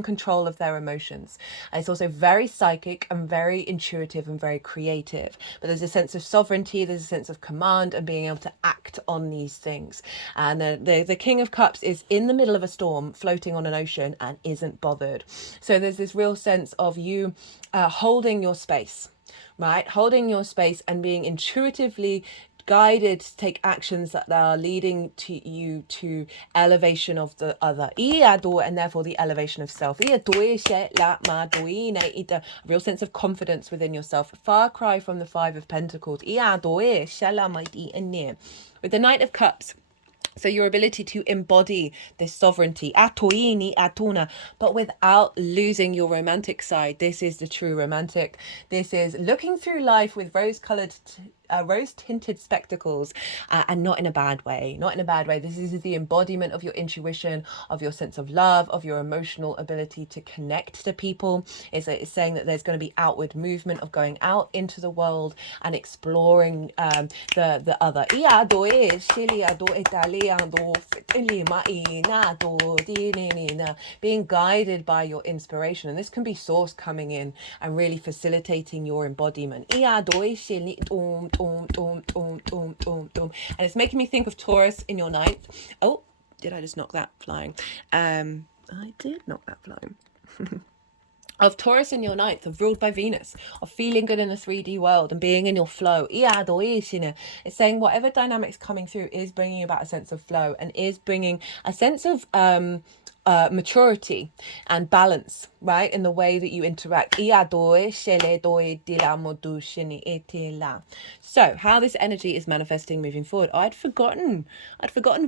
control of their emotions. And it's also very psychic and very intuitive and very creative. But there's a sense of sovereignty, there's a sense of command and being able to act on these things. And the King of Cups is in the middle of a storm, floating on an ocean, and isn't bothered. So there's this real sense of you holding your space, right? Holding your space and being intuitively guided to take actions that are leading to you to elevation of the other, and therefore the elevation of self. A real sense of confidence within yourself. Far cry from the Five of Pentacles. With the Knight of Cups, so your ability to embody this sovereignty, but without losing your romantic side. This is the true romantic. This is looking through life with rose-tinted spectacles, and not in a bad way. Not in a bad way. This is the embodiment of your intuition, of your sense of love, of your emotional ability to connect to people. It's saying that there's going to be outward movement of going out into the world and exploring the other. Being guided by your inspiration, and this can be source coming in and really facilitating your embodiment. And it's making me think of Taurus in your ninth. Oh, did I just knock that flying? I did knock that flying. Of Taurus in your ninth, of ruled by Venus, of feeling good in the 3D world and being in your flow. It's saying whatever dynamics coming through is bringing about a sense of flow and is bringing a sense of maturity and balance, right, in the way that you interact. So how this energy is manifesting moving forward. I'd forgotten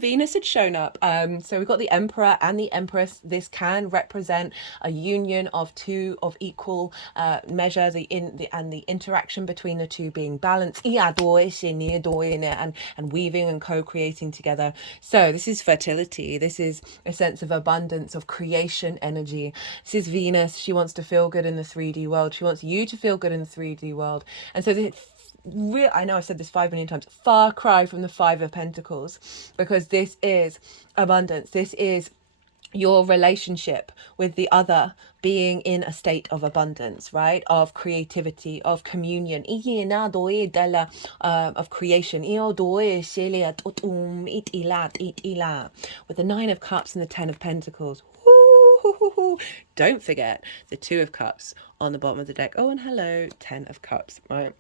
Venus had shown up. So we've got the Emperor and the Empress. This can represent a union of two of equal measure, and the interaction between the two being balanced, and weaving and co-creating together. So this is fertility. This is a sense of abundance abundance, of creation energy. This is Venus. She wants to feel good in the 3D world. She wants you to feel good in the 3D world. And so I know I've said this 5 million times, far cry from the Five of Pentacles, because this is abundance. This is your relationship with the other being in a state of abundance, right? Of creativity, of communion, of creation. With the Nine of Cups and the Ten of Pentacles. Don't forget the Two of Cups on the bottom of the deck. Oh, and hello, Ten of Cups, right?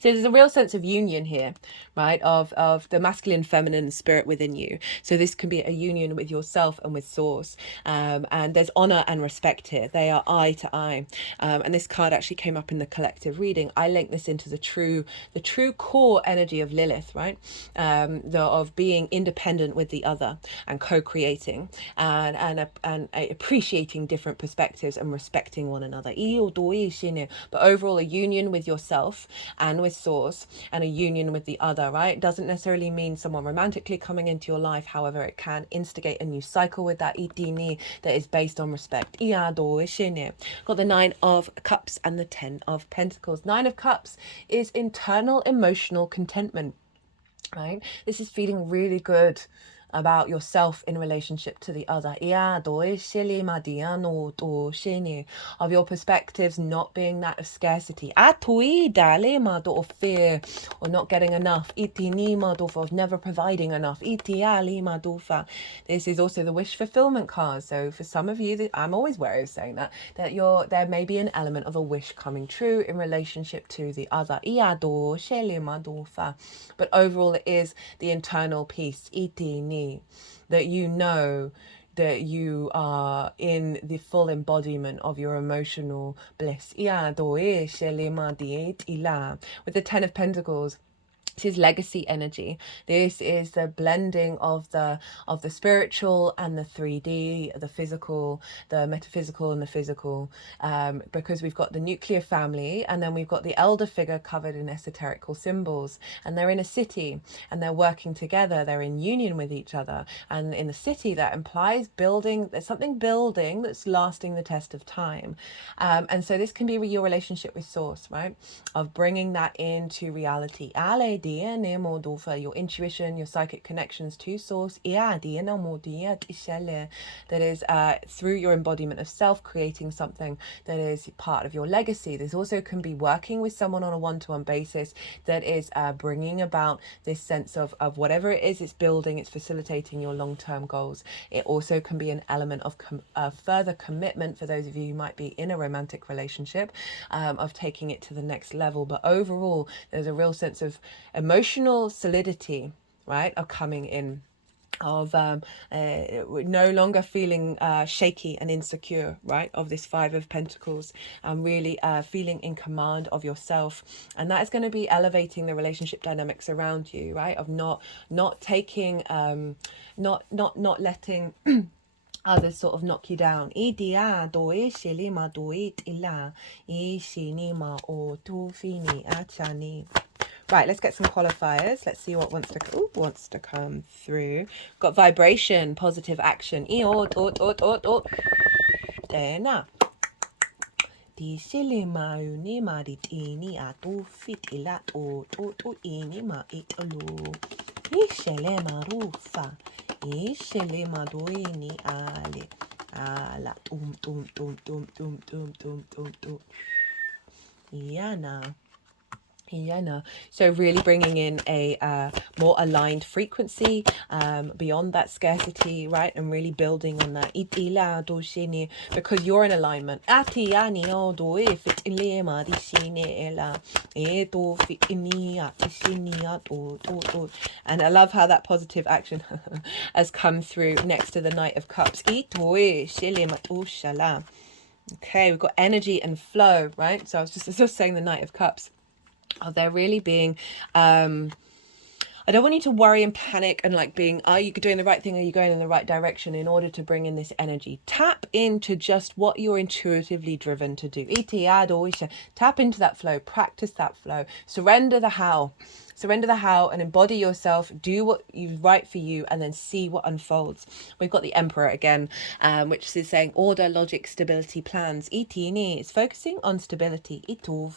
So there's a real sense of union here, right? Of the masculine, feminine spirit within you. So this can be a union with yourself and with source. And there's honor and respect here. They are eye to eye. And this card actually came up in the collective reading. I link this into the true core energy of Lilith, right? Of being independent with the other and co-creating and appreciating different perspectives and respecting one another. But overall, a union with yourself and with source, and a union with the other, right? It doesn't necessarily mean someone romantically coming into your life. However, it can instigate a new cycle with that itini that is based on respect. Got the Nine of Cups and the Ten of Pentacles. Nine of Cups is internal emotional contentment, right? This is feeling really good about yourself in relationship to the other. Of your perspectives not being that of scarcity. Of fear or not getting enough. Of never providing enough. This is also the wish fulfillment card. So for some of you, I'm always wary of saying that there may be an element of a wish coming true in relationship to the other. But overall, it is the internal peace. That you know that you are in the full embodiment of your emotional bliss. With the Ten of Pentacles, this is legacy energy. This is the blending of the spiritual and the 3D, the physical, the metaphysical and the physical, because we've got the nuclear family and then we've got the elder figure covered in esoterical symbols, and they're in a city and they're working together, they're in union with each other. And in the city, that implies building, there's something building that's lasting the test of time. And so this can be your relationship with source, right? Of bringing that into reality. Your intuition, your psychic connections to source. That is through your embodiment of self, creating something that is part of your legacy. This also can be working with someone on a one-to-one basis that is bringing about this sense of whatever it is it's building, it's facilitating your long-term goals. It also can be an element of further commitment for those of you who might be in a romantic relationship, of taking it to the next level. But overall, there's a real sense of emotional solidity, right, of coming in, of no longer feeling shaky and insecure, right, of this Five of Pentacles, and really feeling in command of yourself. And that is going to be elevating the relationship dynamics around you, right, of not taking not letting others sort of knock you down. Right, let's get some qualifiers. Let's see what wants to come through. Got vibration, positive action. Tena. So really bringing in a more aligned frequency, beyond that scarcity, right, and really building on that because you're in alignment. And I love how that positive action has come through next to the Knight of Cups. Okay, we've got energy and flow, right? So I was just saying the Knight of Cups. Oh, they're really being, I don't want you to worry and panic and like being, are you doing the right thing? Are you going in the right direction in order to bring in this energy? Tap into just what you're intuitively driven to do. Tap into that flow, practice that flow, surrender the how. surrender the how and embody yourself, do what is right for you, and then see what unfolds. We've got the Emperor again, which is saying order, logic, stability, plans. Itini is focusing on stability. So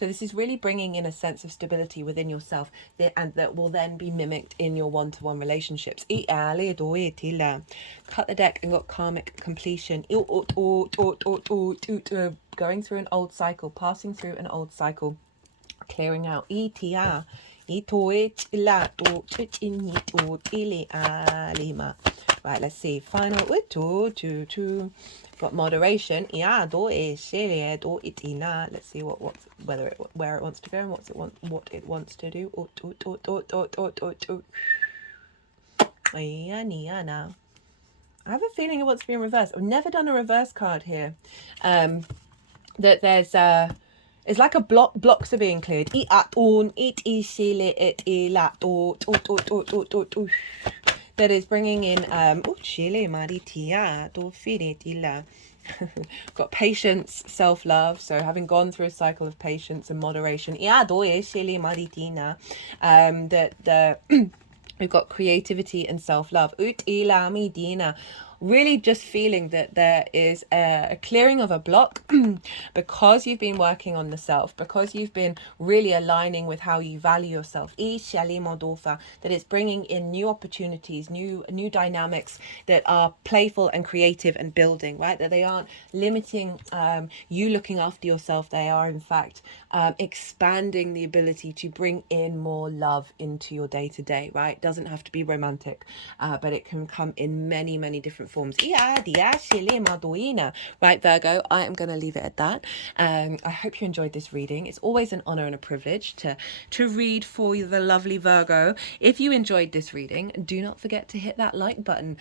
this is really bringing in a sense of stability within yourself, and that will then be mimicked in your one-to-one relationships. Cut the deck and got karmic completion. Going through an old cycle, passing through an old cycle, clearing out. Right, let's see. Final. Got moderation. Let's see where it wants to go and what it wants to do. I have a feeling it wants to be in reverse. I've never done a reverse card here. That there's it's like a blocks are being cleared. That is bringing in got patience, self-love, so having gone through a cycle of patience and moderation. We've got creativity and self-love. Really just feeling that there is a clearing of a block because you've been working on the self, because you've been really aligning with how you value yourself. That it's bringing in new opportunities, new dynamics that are playful and creative and building, right? That they aren't limiting you looking after yourself. They are, in fact, expanding the ability to bring in more love into your day-to-day, right? It doesn't have to be romantic, but it can come in many, many different forms. Right, Virgo, I am going to leave it at that. I hope you enjoyed this reading. It's always an honor and a privilege to read for the lovely Virgo. If you enjoyed this reading, do not forget to hit that like button.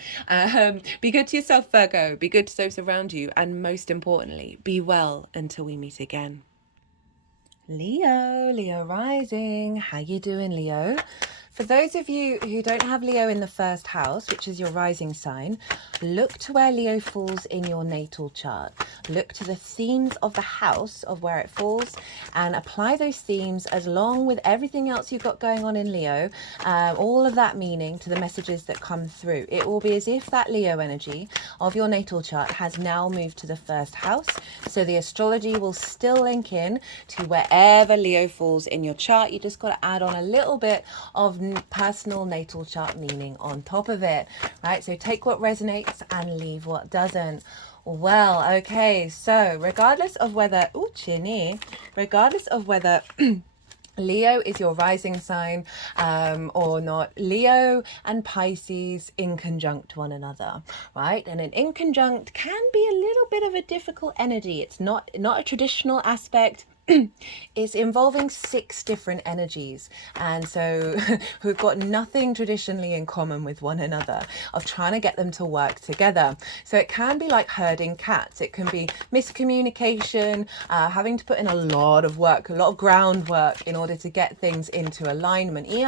Be good to yourself, Virgo. Be good to those around you. And most importantly, be well until we meet again. Leo rising. How you doing, Leo? For those of you who don't have Leo in the first house, which is your rising sign, look to where Leo falls in your natal chart. Look to the themes of the house of where it falls and apply those themes along with everything else you've got going on in Leo, all of that meaning to the messages that come through. It will be as if that Leo energy of your natal chart has now moved to the first house. So the astrology will still link in to wherever Leo falls in your chart. You just got to add on a little bit of personal natal chart meaning on top of it, right? So take what resonates and leave what doesn't. Well, okay, so regardless of whether Leo is your rising sign or not, Leo and Pisces in conjunct one another, right? And an in conjunct can be a little bit of a difficult energy. It's not a traditional aspect. It's involving 6 different energies, and so who've got nothing traditionally in common with one another, of trying to get them to work together. So it can be like herding cats. It can be miscommunication, having to put in a lot of work, a lot of groundwork in order to get things into alignment. It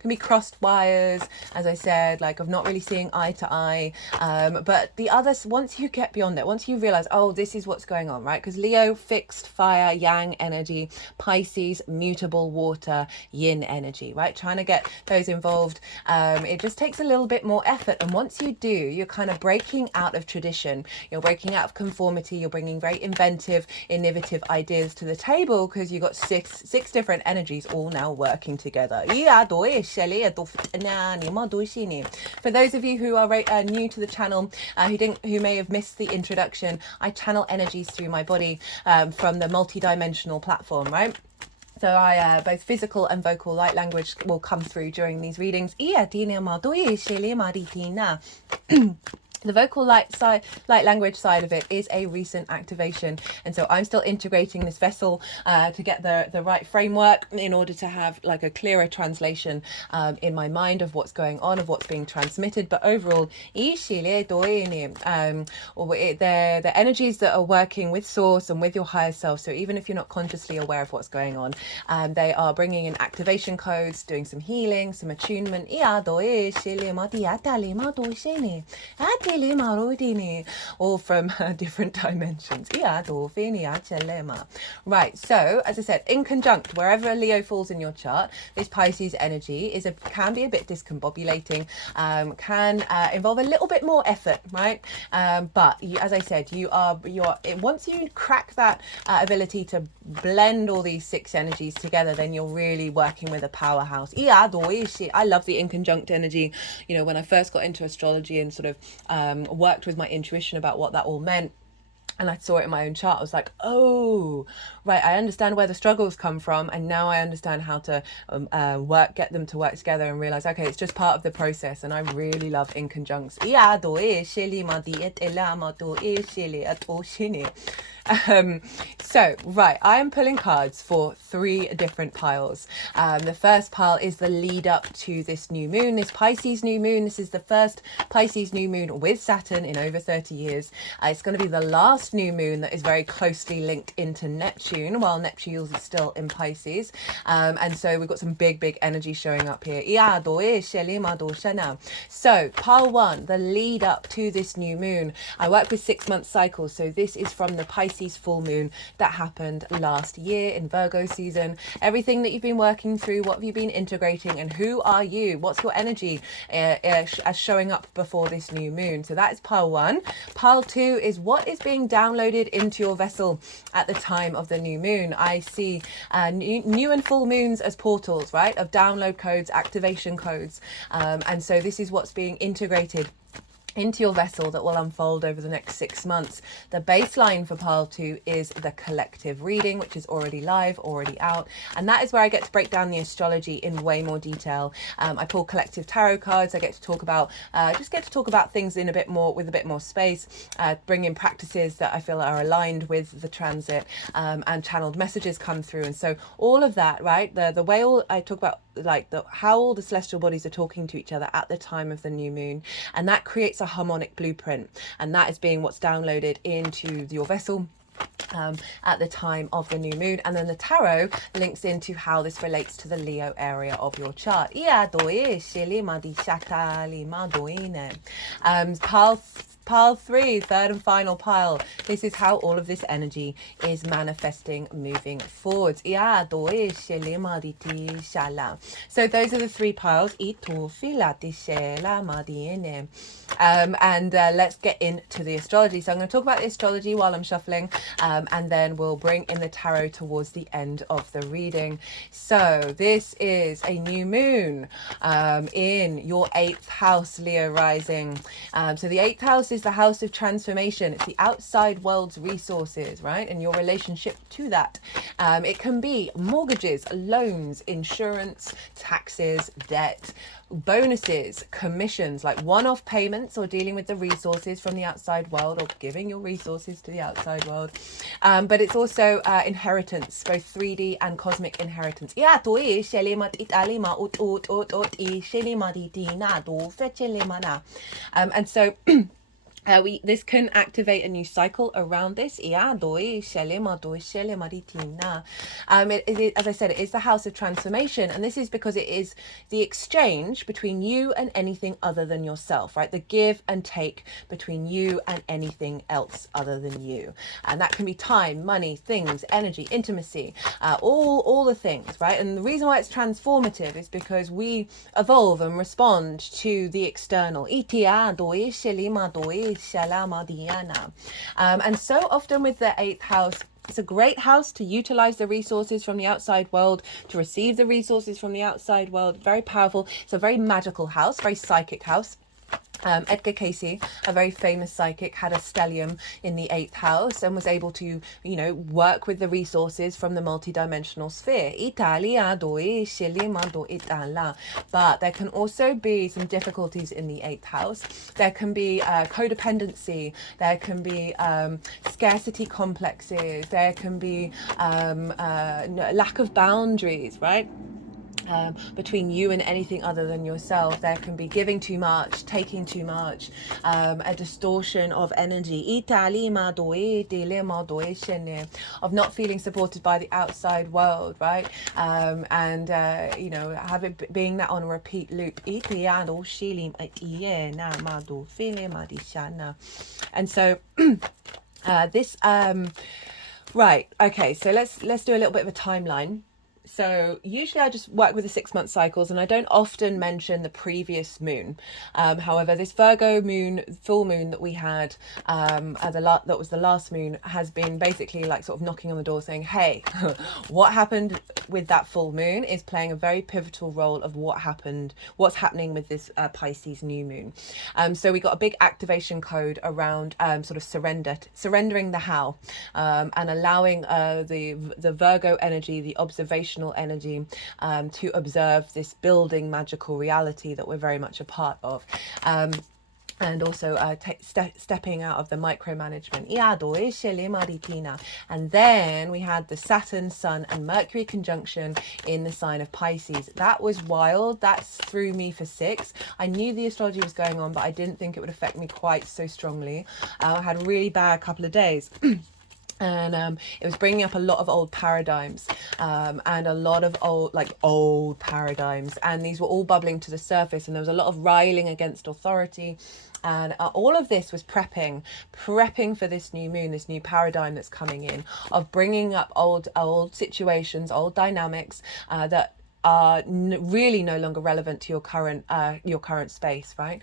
can be crossed wires, as I said, like of not really seeing eye to eye. But the others, once you get beyond it, once you realize, oh, this is what's going on, right? Because Leo, fixed fire, yang energy, Pisces, mutable water, yin energy, right? Trying to get those involved, it just takes a little bit more effort. And once you do, you're kind of breaking out of tradition, you're breaking out of conformity, you're bringing very inventive, innovative ideas to the table because you've got six different energies all now working together. For those of you who are new to the channel, who may have missed the introduction, I channel energies through my body from the multi-dimensional platform, right? So I both physical and vocal light language will come through during these readings. The vocal light language side of it is a recent activation, and so I'm still integrating this vessel to get the right framework in order to have like a clearer translation in my mind of what's going on, of what's being transmitted. But overall, the energies that are working with source and with your higher self, so even if you're not consciously aware of what's going on, they are bringing in activation codes, doing some healing, some attunement. all from different dimensions. Right, so as I said, in conjunct, wherever Leo falls in your chart, this Pisces energy can be a bit discombobulating, can involve a little bit more effort, right? But as I said, once you crack that ability to blend all these 6 energies together, then you're really working with a powerhouse. I love the in conjunct energy. When I first got into astrology and sort of worked with my intuition about what that all meant, and I saw it in my own chart, I was like, oh, right, I understand where the struggles come from, and now I understand how to get them to work together and realize, okay, it's just part of the process. And I really love in conjuncts. So, right, I am pulling cards for 3 different piles. The first pile is the lead up to this new moon, this Pisces new moon. This is the first Pisces new moon with Saturn in over 30 years. It's going to be the last new moon that is very closely linked into Neptune, while Neptune is still in Pisces. And so we've got some big energy showing up here. So, pile 1, the lead up to this new moon. I work with 6-month cycles, so this is from the Pisces full moon that happened last year in Virgo season. Everything that you've been working through, what have you been integrating, and who are you? What's your energy as showing up before this new moon? So that is pile 1. Pile 2 is what is being downloaded into your vessel at the time of the new moon. I see new and full moons as portals, right, of download codes, activation codes. And so this is what's being integrated into your vessel that will unfold over the next 6 months. The baseline for pile 2 is the collective reading, which is already live, already out, and that is where I get to break down the astrology in way more detail. I pull collective tarot cards. I get to talk about things with a bit more space, bring in practices that I feel are aligned with the transit, and channeled messages come through. And so all of that, right, the way I talk about how all the celestial bodies are talking to each other at the time of the new moon, and that creates a harmonic blueprint, and that is being what's downloaded into your vessel at the time of the new moon. And then the tarot links into how this relates to the Leo area of your chart. Pile 3, third and final pile. This is how all of this energy is manifesting moving forwards. So those are the 3 piles. And let's get into the astrology. So I'm going to talk about the astrology while I'm shuffling, and then we'll bring in the tarot towards the end of the reading. So this is a new moon in your 8th house, Leo rising. So the 8th house is the house of transformation. It's the outside world's resources, right? And your relationship to that. It can be mortgages, loans, insurance, taxes, debt, bonuses, commissions, like one-off payments, or dealing with the resources from the outside world, or giving your resources to the outside world. But it's also inheritance, both 3D and cosmic inheritance. And so this can activate a new cycle around this. As I said, it is the house of transformation, and this is because it is the exchange between you and anything other than yourself, right? The give and take between you and anything else other than you. And that can be time, money, things, energy, intimacy, all the things, right? And the reason why it's transformative is because we evolve and respond to the external. And so often with the 8th house, it's a great house to utilize the resources from the outside world, to receive the resources from the outside world. Very powerful. It's a very magical house, very psychic house. Edgar Cayce, a very famous psychic, had a stellium in the 8th house and was able to, work with the resources from the multidimensional sphere. But there can also be some difficulties in the 8th house. There can be codependency. There can be scarcity complexes. There can be lack of boundaries, right? between you and anything other than yourself. There can be giving too much, taking too much, a distortion of energy, of not feeling supported by the outside world, right? And you know, being that on a repeat loop. And so this right, okay, so let's do a little bit of a timeline. So usually I just work with the 6-month cycles, and I don't often mention the previous moon. However, this Virgo moon, full moon that we had, that was the last moon, has been basically like sort of knocking on the door saying, hey, what happened with that full moon is playing a very pivotal role of what's happening with this Pisces new moon. So we got a big activation code around sort of surrendering the how, and allowing the Virgo energy, the observational energy, to observe this building magical reality that we're very much a part of. And also stepping out of the micromanagement. And then we had the Saturn, Sun and Mercury conjunction in the sign of Pisces. That was wild. That threw me for 6. I knew the astrology was going on, but I didn't think it would affect me quite so strongly. I had a really bad couple of days. And it was bringing up a lot of old paradigms, and a lot of old paradigms, and these were all bubbling to the surface, and there was a lot of riling against authority, and all of this was prepping for this new moon, this new paradigm that's coming in, of bringing up old situations, old dynamics that are really no longer relevant to your current space, right?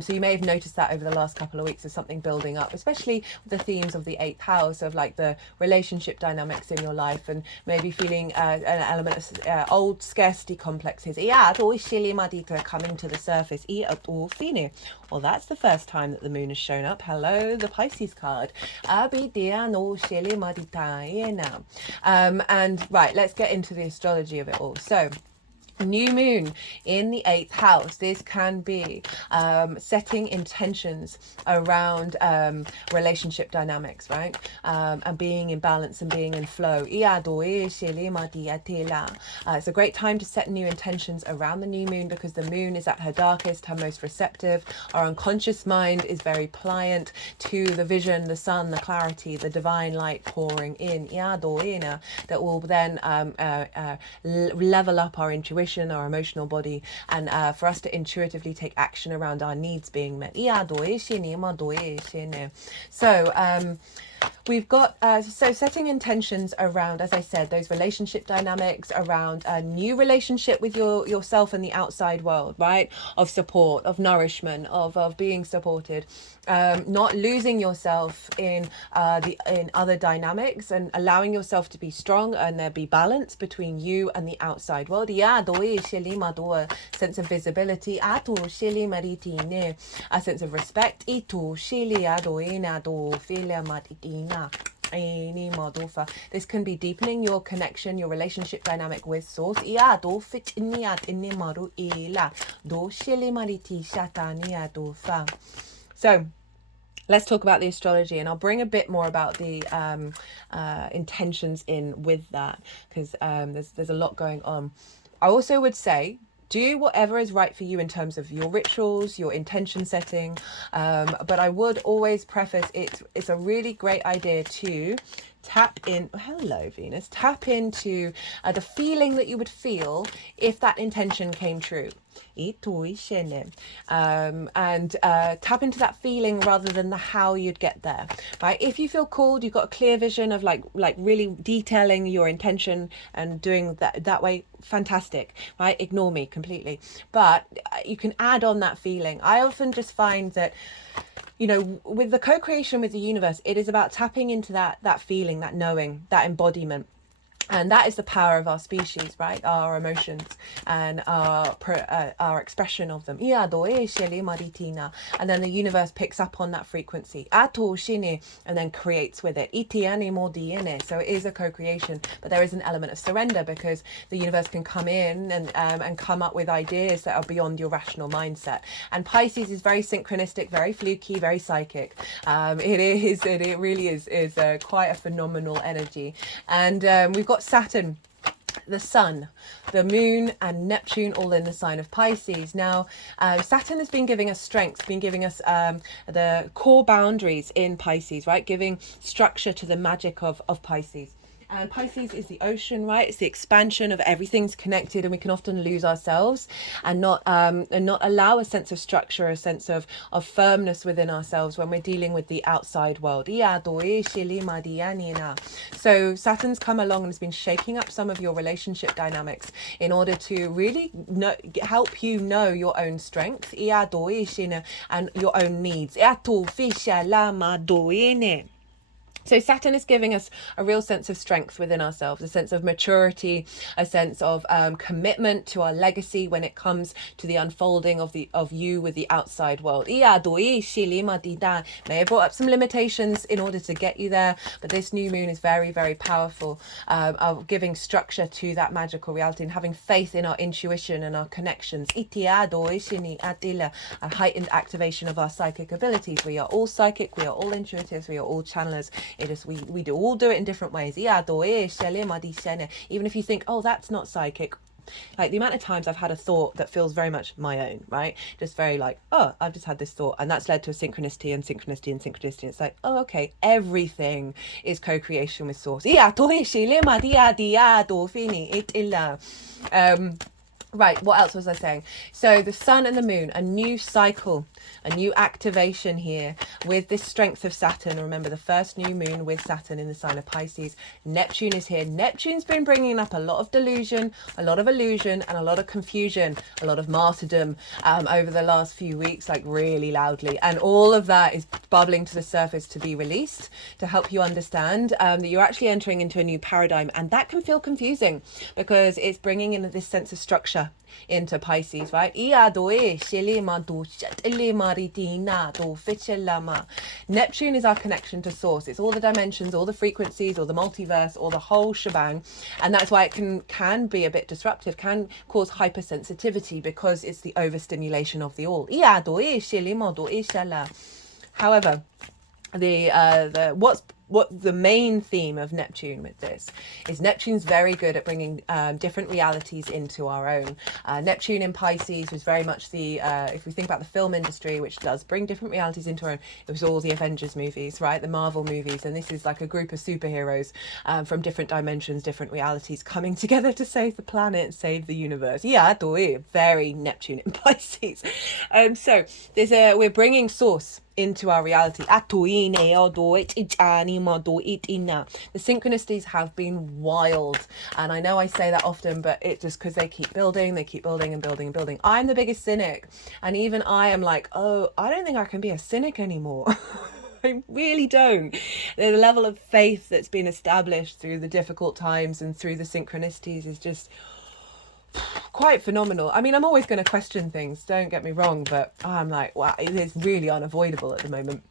So you may have noticed that over the last couple of weeks, there's something building up, especially the themes of the 8th house, of like the relationship dynamics in your life, and maybe feeling an element of old scarcity complexes coming to the surface. Well, that's the first time that the moon has shown up. Hello, the Pisces card. And right, let's get into the astrology of it all. So new moon in the 8th house. This can be setting intentions around relationship dynamics, right? And being in balance and being in flow. It's a great time to set new intentions around the new moon, because the moon is at her darkest, her most receptive. Our unconscious mind is very pliant to the vision, the sun, the clarity, the divine light pouring in. That will then level up our intuition, our emotional body, and for us to intuitively take action around our needs being met. So we've got so setting intentions around, as I said, those relationship dynamics, around a new relationship with yourself and the outside world, right? Of support, of nourishment, of being supported, not losing yourself in other dynamics, and allowing yourself to be strong, and there be balance between you and the outside world. Sense of visibility, a sense of respect. This can be deepening your connection, your relationship dynamic with source. So let's talk about the astrology, and I'll bring a bit more about the intentions in with that, because there's a lot going on. I also would say, do whatever is right for you in terms of your rituals, your intention setting. But I would always preface it's a really great idea to tap in. Hello, Venus. Tap into the feeling that you would feel if that intention came true. And tap into that feeling rather than the how you'd get there, right? If you feel called, you've got a clear vision of like really detailing your intention and doing that way, fantastic, right? Ignore me completely, but you can add on that feeling. I often just find that, you know, with the co-creation with the universe, it is about tapping into that feeling, that knowing, that embodiment. And that is the power of our species, right? Our emotions and our expression of them. And then the universe picks up on that frequency and then creates with it. So it is a co-creation, but there is an element of surrender, because the universe can come in and come up with ideas that are beyond your rational mindset. And Pisces is very synchronistic, very fluky, very psychic. It really is quite a phenomenal energy. And we've got Saturn the sun, the moon, and Neptune all in the sign of Pisces. Now, Saturn has been giving us strength, been giving us the core boundaries in Pisces, right? Giving structure to the magic of Pisces. And Pisces is the ocean, right? It's the expansion of everything's connected, and we can often lose ourselves and not allow a sense of structure, a sense of firmness within ourselves when we're dealing with the outside world. So Saturn's come along and has been shaking up some of your relationship dynamics in order to really help you know your own strength and your own needs. So Saturn is giving us a real sense of strength within ourselves, a sense of maturity, a sense of commitment to our legacy when it comes to the unfolding of you with the outside world. May have brought up some limitations in order to get you there, but this new moon is very, very powerful, of giving structure to that magical reality and having faith in our intuition and our connections. A heightened activation of our psychic abilities. We are all psychic, we are all intuitives, we are all channelers. It is we all do it in different ways. Even if you think, oh, that's not psychic. Like the amount of times I've had a thought that feels very much my own, right? Just very like, oh, I've just had this thought, and that's led to a synchronicity and synchronicity and synchronicity. It's like, oh, okay, everything is co-creation with source. Right, what else was I saying? So the sun and the moon, a new cycle, a new activation here with this strength of Saturn. Remember, the first new moon with Saturn in the sign of Pisces. Neptune is here. Neptune's been bringing up a lot of delusion, a lot of illusion, and a lot of confusion, a lot of martyrdom over the last few weeks, like really loudly. And all of that is bubbling to the surface to be released, to help you understand that you're actually entering into a new paradigm. And that can feel confusing because it's bringing in this sense of structure into Pisces, right? Neptune is our connection to source. It's all the dimensions, all the frequencies, all the multiverse, all the whole shebang. And that's why it can be a bit disruptive, can cause hypersensitivity because it's the overstimulation of the all. However, what the main theme of Neptune with this is Neptune's very good at bringing different realities into our own. Neptune in Pisces was very much the, if we think about the film industry, which does bring different realities into our own, it was all the Avengers movies, right? The Marvel movies. And this is like a group of superheroes from different dimensions, different realities coming together to save the planet and save the universe. Very Neptune in Pisces. So we're bringing source into our reality. The synchronicities have been wild, and I know I say that often, but it just because they keep building and building and building. I'm the biggest cynic, and even I am like, oh, I don't think I can be a cynic anymore. I really don't. The level of faith that's been established through the difficult times and through the synchronicities is just quite phenomenal. I mean, I'm always going to question things, don't get me wrong, but I'm like, wow, it is really unavoidable at the moment.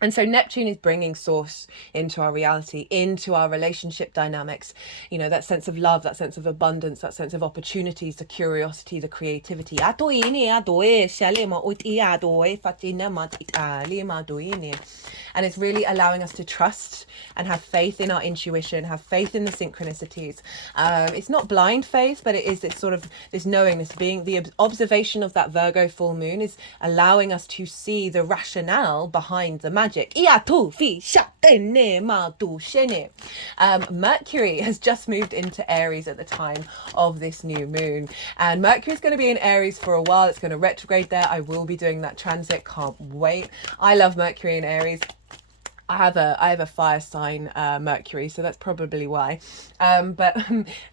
And so Neptune is bringing source into our reality, into our relationship dynamics, you know, that sense of love, that sense of abundance, that sense of opportunities, the curiosity, the creativity. And it's really allowing us to trust and have faith in our intuition, have faith in the synchronicities. It's not blind faith, but it is this sort of this knowing, this being the observation of that Virgo full moon is allowing us to see the rationale behind the magic. Mercury has just moved into Aries at the time of this new moon, and Mercury is going to be in Aries for a while. It's going to retrograde there. I will be doing that transit. Can't wait. I love Mercury in Aries. I have a fire sign, Mercury, so that's probably why. But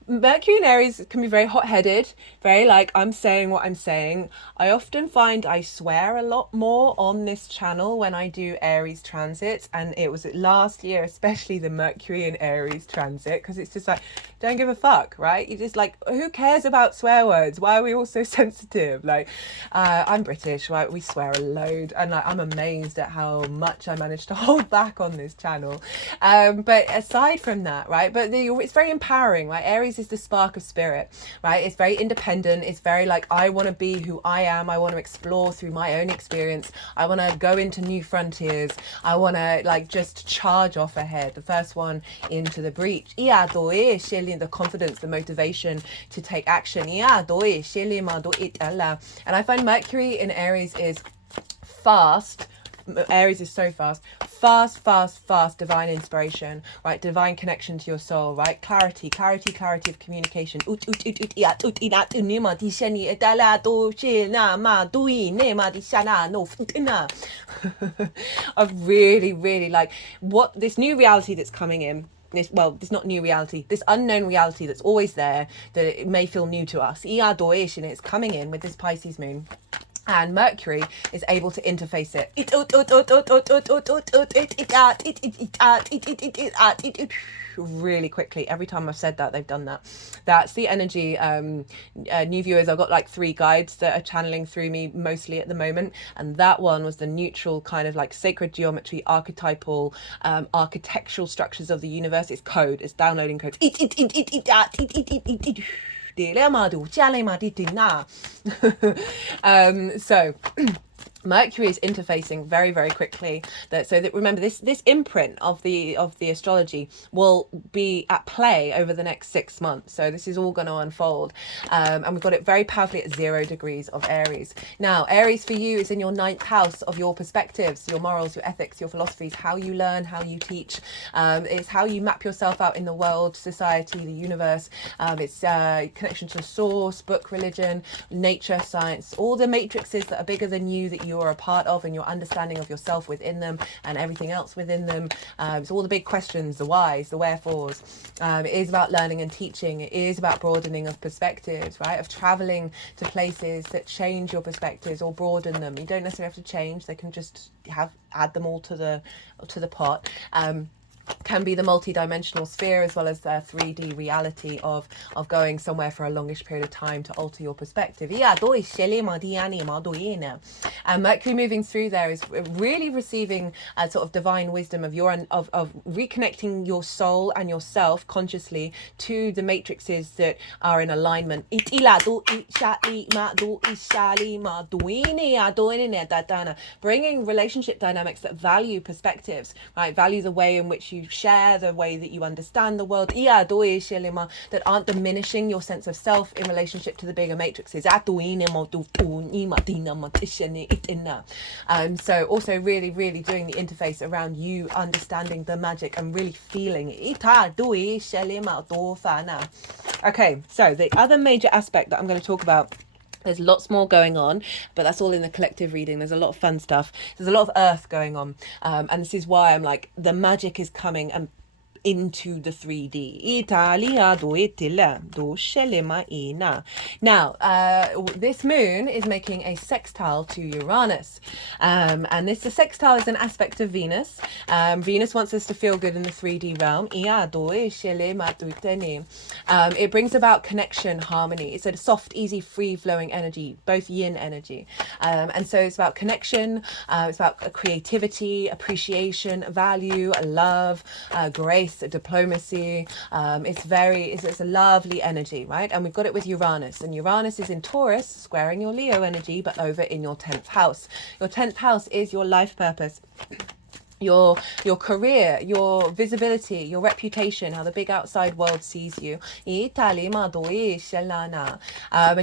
Mercury in Aries can be very hot-headed, very like, I'm saying what I'm saying. I often find I swear a lot more on this channel when I do Aries transits, and it was last year, especially the Mercury in Aries transit, because it's just like, don't give a fuck, right? You just like, who cares about swear words? Why are we all so sensitive? Like, I'm British, right? We swear a load, and like, I'm amazed at how much I managed to hold back on this channel. But aside from that, right, but it's very empowering, right? Aries is the spark of spirit, right? It's very independent. It's very like, I want to be who I am. I want to explore through my own experience. I want to go into new frontiers. I want to like just charge off ahead. The first one into the breach. really the confidence, the motivation to take action. And I find Mercury in Aries is fast. Aries is so fast divine inspiration, right? Divine connection to your soul, right? Clarity of communication. Of really like what this new reality that's coming in, this not new reality, this unknown reality that's always there, that it may feel new to us. It's coming in with this Pisces moon. And Mercury is able to interface it really quickly. Every time I've said that, they've done that. That's the energy. New viewers, I've got like 3 guides that are channeling through me mostly at the moment, and that one was the neutral kind of like sacred geometry, archetypal, architectural structures of the universe. It's code. It's downloading codes. So Mercury is interfacing very quickly, so that remember this imprint of the astrology will be at play over the next 6 months. So this is all going to unfold, and we've got it very powerfully at 0 degrees of Aries. Now Aries for you is in your 9th house of your perspectives, your morals, your ethics, your philosophies, how you learn, how you teach. It's how you map yourself out in the world, society, the universe. It's connection to the source, book, religion, nature, science, all the matrices that are bigger than you, that you are a part of, and your understanding of yourself within them and everything else within them. It's all the big questions, the whys, the wherefores. It is about learning and teaching. It is about broadening of perspectives, right? Of traveling to places that change your perspectives or broaden them. You don't necessarily have to change. They can just add them all to the pot. Can be the multi-dimensional sphere, as well as the 3D reality of going somewhere for a longish period of time to alter your perspective. And Mercury moving through there is really receiving a sort of divine wisdom of reconnecting your soul and yourself consciously to the matrices that are in alignment. Bringing relationship dynamics that value perspectives, right? Value the way in which you share, the way that you understand the world, that aren't diminishing your sense of self in relationship to the bigger matrices. So also really doing the interface around you understanding the magic and really feeling it. Okay, so the other major aspect that I'm going to talk about, there's lots more going on, but that's all in the collective reading. There's a lot of fun stuff. There's a lot of earth going on. And this is why I'm like, the magic is coming and into the 3D. Now, this moon is making a sextile to Uranus. And this sextile is an aspect of Venus. Venus wants us to feel good in the 3D realm. It brings about connection, harmony. It's a soft, easy, free-flowing energy, both yin energy. And so it's about connection. It's about creativity, appreciation, value, love, grace, diplomacy. It's a lovely energy, right? And we've got it with Uranus, and Uranus is in Taurus, squaring your Leo energy, but over in your 10th house. Your 10th house is your life purpose, your career, your visibility, your reputation, how the big outside world sees you. And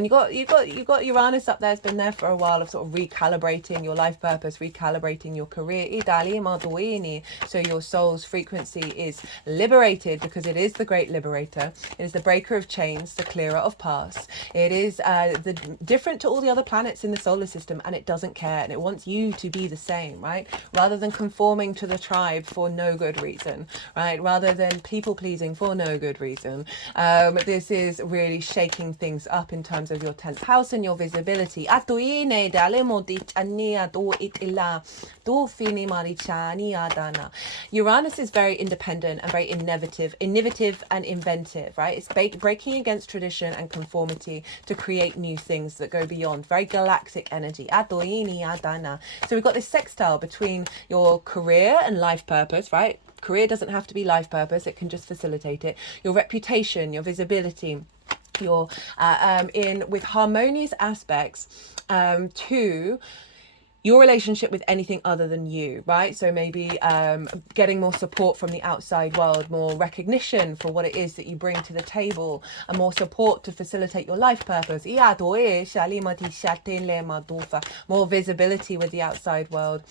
you got Uranus up there. It's been there for a while, of sort of recalibrating your life purpose, recalibrating your career. So your soul's frequency is liberated, because it is the great liberator. It is the breaker of chains, the clearer of paths. It is different to all the other planets in the solar system, and it doesn't care, and it wants you to be the same, right? Rather than conforming to the tribe for no good reason, right? Rather than people pleasing for no good reason. This is really shaking things up in terms of your 10th house and your visibility. Uranus is very independent and very innovative and inventive, right? It's breaking against tradition and conformity to create new things that go beyond. Very galactic energy. So we've got this sextile between your career and life purpose, right? Career doesn't have to be life purpose. It can just facilitate it. Your reputation, your visibility, your with harmonious aspects to your relationship with anything other than you, right? So maybe getting more support from the outside world, more recognition for what it is that you bring to the table, and more support to facilitate your life purpose. More visibility with the outside world,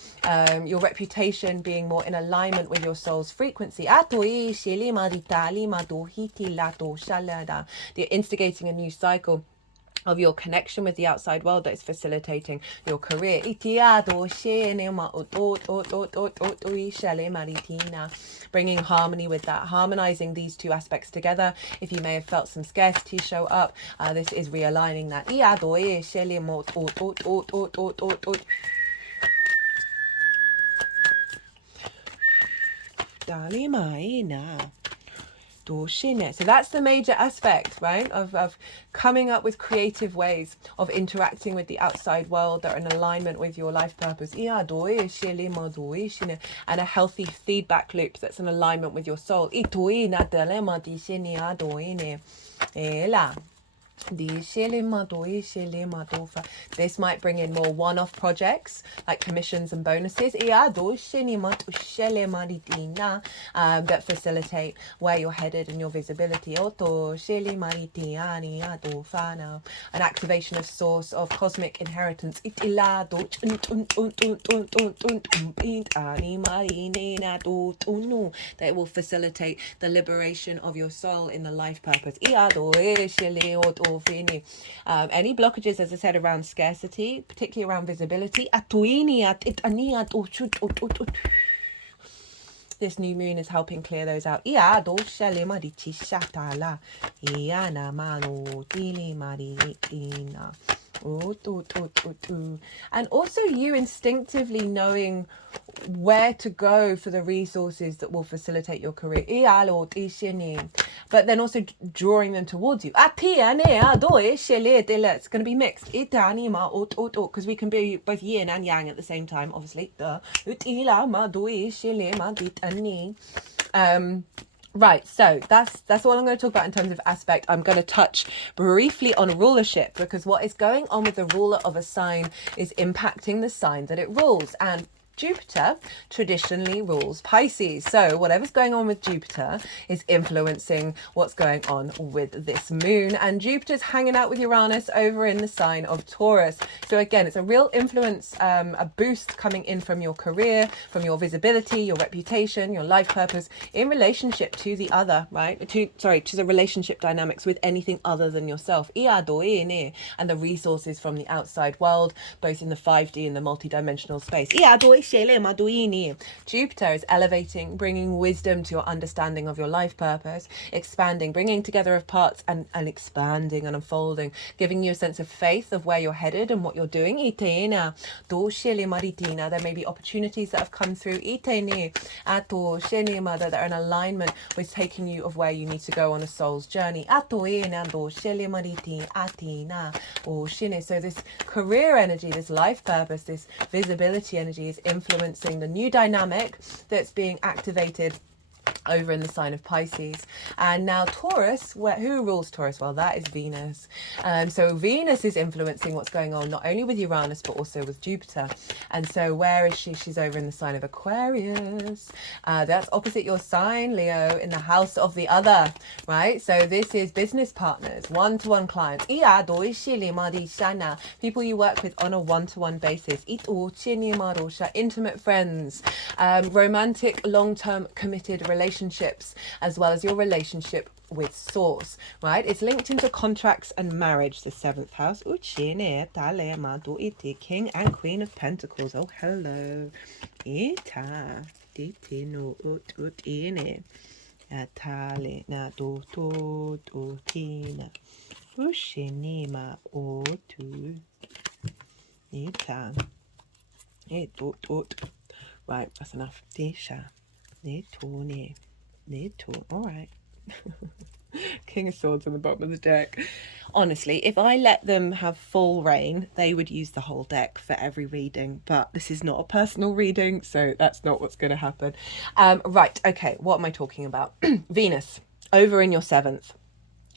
your reputation being more in alignment with your soul's frequency. You're instigating a new cycle of your connection with the outside world that is facilitating your career. Bringing harmony with that, harmonizing these two aspects together. If you may have felt some scarcity show up, this is realigning that. So that's the major aspect, right, of coming up with creative ways of interacting with the outside world that are in alignment with your life purpose, and a healthy feedback loop that's in alignment with your soul. This might bring in more one-off projects like commissions and bonuses that facilitate where you're headed and your visibility. An activation of source of cosmic inheritance that will facilitate the liberation of your soul in the life purpose. Any blockages, as I said, around scarcity, particularly around visibility. This new moon is helping clear those out. And also you instinctively knowing where to go for the resources that will facilitate your career, but then also drawing them towards you. It's going to be mixed because we can be both yin and yang at the same time, obviously. Right, so that's all I'm going to talk about in terms of aspect. I'm going to touch briefly on rulership, because what is going on with the ruler of a sign is impacting the sign that it rules. And Jupiter traditionally rules Pisces. So whatever's going on with Jupiter is influencing what's going on with this moon. And Jupiter's hanging out with Uranus over in the sign of Taurus. So again, it's a real influence, a boost coming in from your career, from your visibility, your reputation, your life purpose in relationship to the other, right? To the relationship dynamics with anything other than yourself. And the resources from the outside world, both in the 5D and the multidimensional space. Jupiter is elevating, bringing wisdom to your understanding of your life purpose, expanding, bringing together of parts and expanding and unfolding, giving you a sense of faith of where you're headed and what you're doing. There may be opportunities that have come through that are in alignment with taking you of where you need to go on a soul's journey. So this career energy, this life purpose, this visibility energy is influencing the new dynamic that's being activated over in the sign of Pisces. And now Taurus, who rules Taurus? Well, that is Venus. So Venus is influencing what's going on not only with Uranus but also with Jupiter. And so where is she? She's over in the sign of Aquarius. That's opposite your sign, Leo, in the house of the other, right? So this is business partners, one-to-one clients, people you work with on a one-to-one basis, intimate friends, romantic, long-term committed relationships, as well as your relationship with source, right? It's linked into contracts and marriage, the 7th house. King and Queen of Pentacles. Oh, hello. Right, that's enough. All right. King of Swords on the bottom of the deck. Honestly, if I let them have full reign, they would use the whole deck for every reading, but this is not a personal reading, so that's not what's going to happen. Right, okay, what am I talking about? Venus, over in your 7th,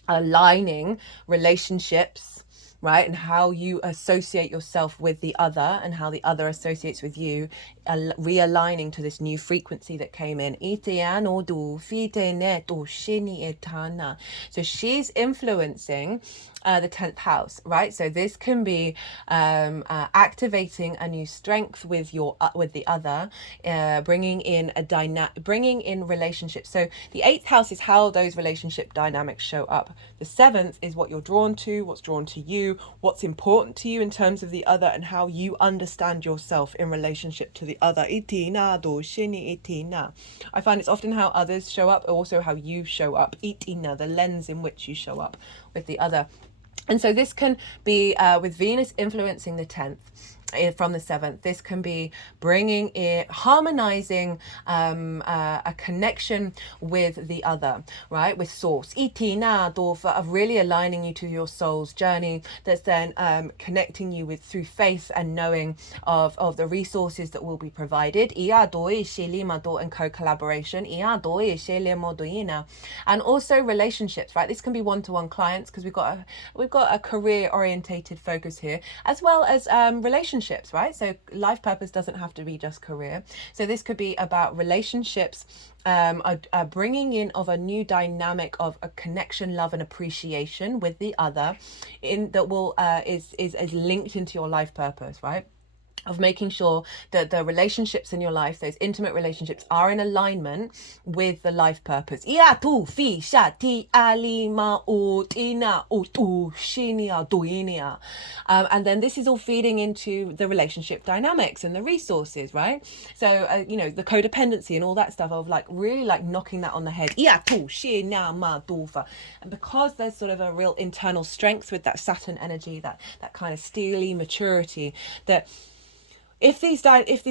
aligning relationships, right? And how you associate yourself with the other and how the other associates with you, realigning to this new frequency that came in. So she's influencing the 10th house, right? So this can be activating a new strength with the other, bringing in relationships. So the 8th house is how those relationship dynamics show up. The 7th is what you're drawn to, what's drawn to you, what's important to you in terms of the other, and how you understand yourself in relationship to the other. I find it's often how others show up, also how you show up. The lens in which you show up with the other. And so this can be with Venus influencing the 10th from the 7th. This can be bringing in, harmonizing a connection with the other, right? With source. Of really aligning you to your soul's journey, that's then connecting you with through faith and knowing of the resources that will be provided. And also relationships, right? This can be one-to-one clients, because we've got a career orientated focus here, as well as relationships, right? So life purpose doesn't have to be just career. So this could be about relationships, a bringing in of a new dynamic of a connection, love, and appreciation with the other, in that will is linked into your life purpose, right? Of making sure that the relationships in your life, those intimate relationships, are in alignment with the life purpose. And then this is all feeding into the relationship dynamics and the resources, right? So, the codependency and all that stuff of like really like knocking that on the head. And because there's sort of a real internal strength with that Saturn energy, that kind of steely maturity, that if these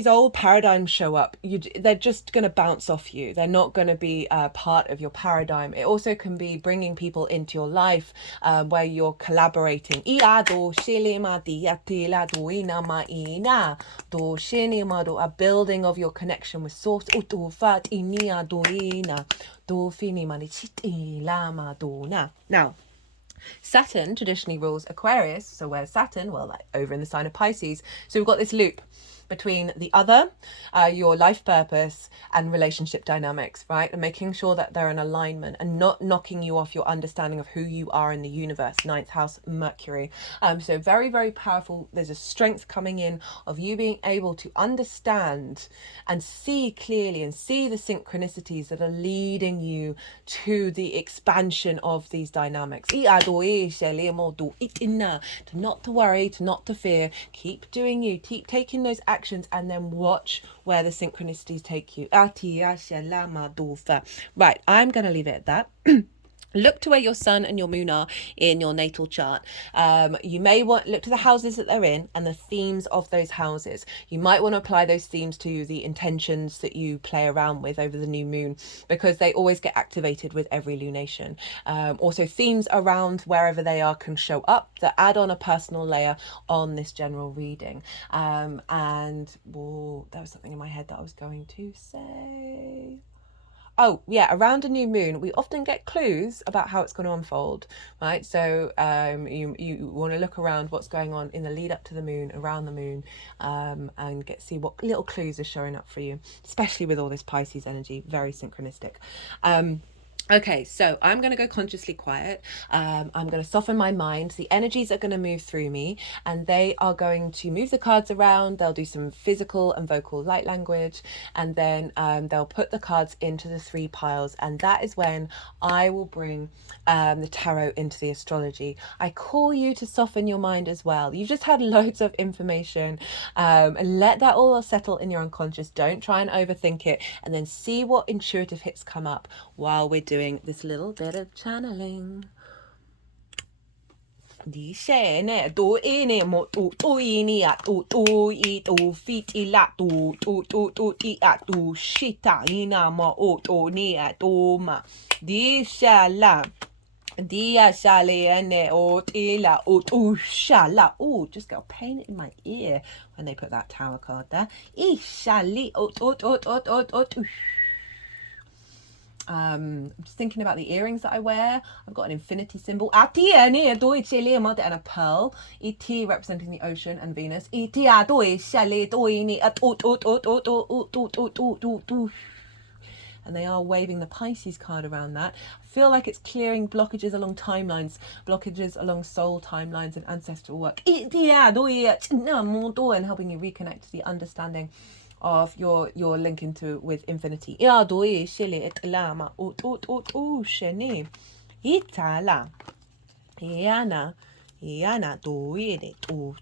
old paradigms show up, they're just going to bounce off you. They're not going to be part of your paradigm. It also can be bringing people into your life where you're collaborating. A building of your connection with source. Now, Saturn traditionally rules Aquarius. So where's Saturn? Well, like over in the sign of Pisces. So we've got this loop between the other, your life purpose, and relationship dynamics, right? And making sure that they're in alignment and not knocking you off your understanding of who you are in the universe. 9th house, Mercury. So very, very powerful. There's a strength coming in of you being able to understand and see clearly and see the synchronicities that are leading you to the expansion of these dynamics. To not to worry, to not to fear. Keep doing you. Keep taking those actions, and then watch where the synchronicities take you. Right, I'm going to leave it at that. Look to where your sun and your moon are in your natal chart. You may want look to the houses that they're in and the themes of those houses. You might want to apply those themes to the intentions that you play around with over the new moon, because they always get activated with every lunation. Also, themes around wherever they are can show up that add on a personal layer on this general reading. There was something in my head that I was going to say. Oh, yeah, around a new moon, we often get clues about how it's going to unfold, right? So you want to look around what's going on in the lead up to the moon, around the moon, and see what little clues are showing up for you, especially with all this Pisces energy, very synchronistic. Okay, so I'm going to go consciously quiet. I'm going to soften my mind. The energies are going to move through me, and they are going to move the cards around. They'll do some physical and vocal light language, and then they'll put the cards into the 3 piles, and that is when I will bring the tarot into the astrology. I call you to soften your mind as well. You've just had loads of information, and let that all settle in your unconscious. Don't try and overthink it, and then see what intuitive hits come up while we're doing this little bit of channeling. Di scene tu ini mo tu ini a tu I tu fit ila tu I a tu shita ina mo o tu ni a tu ma di shala dia shale ene o tila o tu shala. Oh, just got a pain in my ear when they put that tower card there. I shali o. I'm just thinking about the earrings that I wear. I've got an infinity symbol. And a pearl. ET representing the ocean and Venus. And they are waving the Pisces card around that. I feel like it's clearing blockages along timelines, blockages along soul timelines and ancestral work. And helping you reconnect to the understanding of your link into with infinity. Yana doire to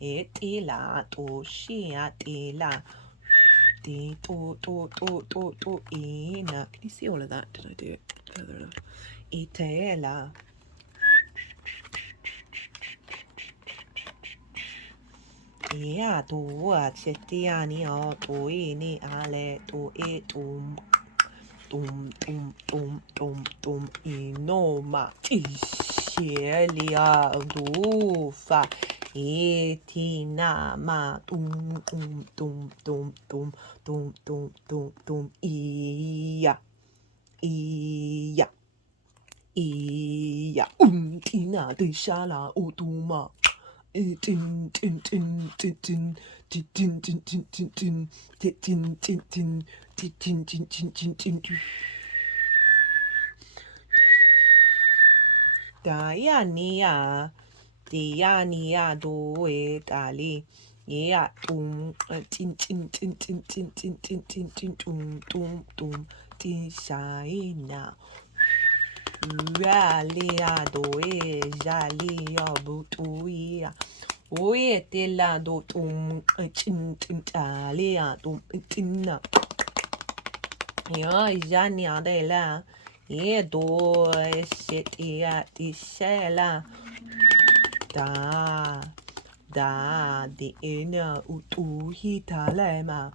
etila to shiatila ina. Can you see all of that? Did I do it further enough? Itela. To chetiani o to ini ale to etum inoma ishelia dufa etina ma iya tina de shala utuma tin tin tin tin tin tin tin tin tin tin tin tin tin tin tin tin tin Diania doe dali. Yeah, tin tin tin tin tin tin tin tin tin tin shaina. Ralia doe jalia butuia. Oye te la do tin tin talia tinna. Ja, jania de la. Do shit di shela. Da di ina utuhitalema.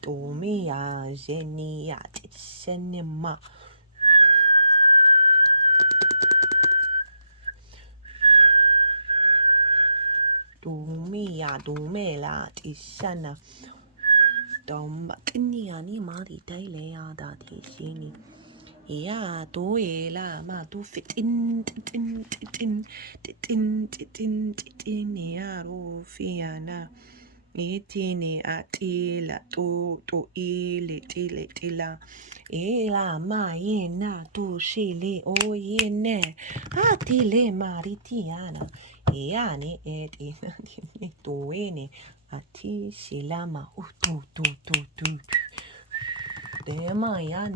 Domia genia tishenema. Domela tishana. Domatinia ni mari dailea da tishini. Yeah, doela ma do fit in ro fiana. Etini atila to ile tila. Ela ma yena to shile o yene. Atile maritiana. Eani et in doene. Ati shilama utu. Dema ya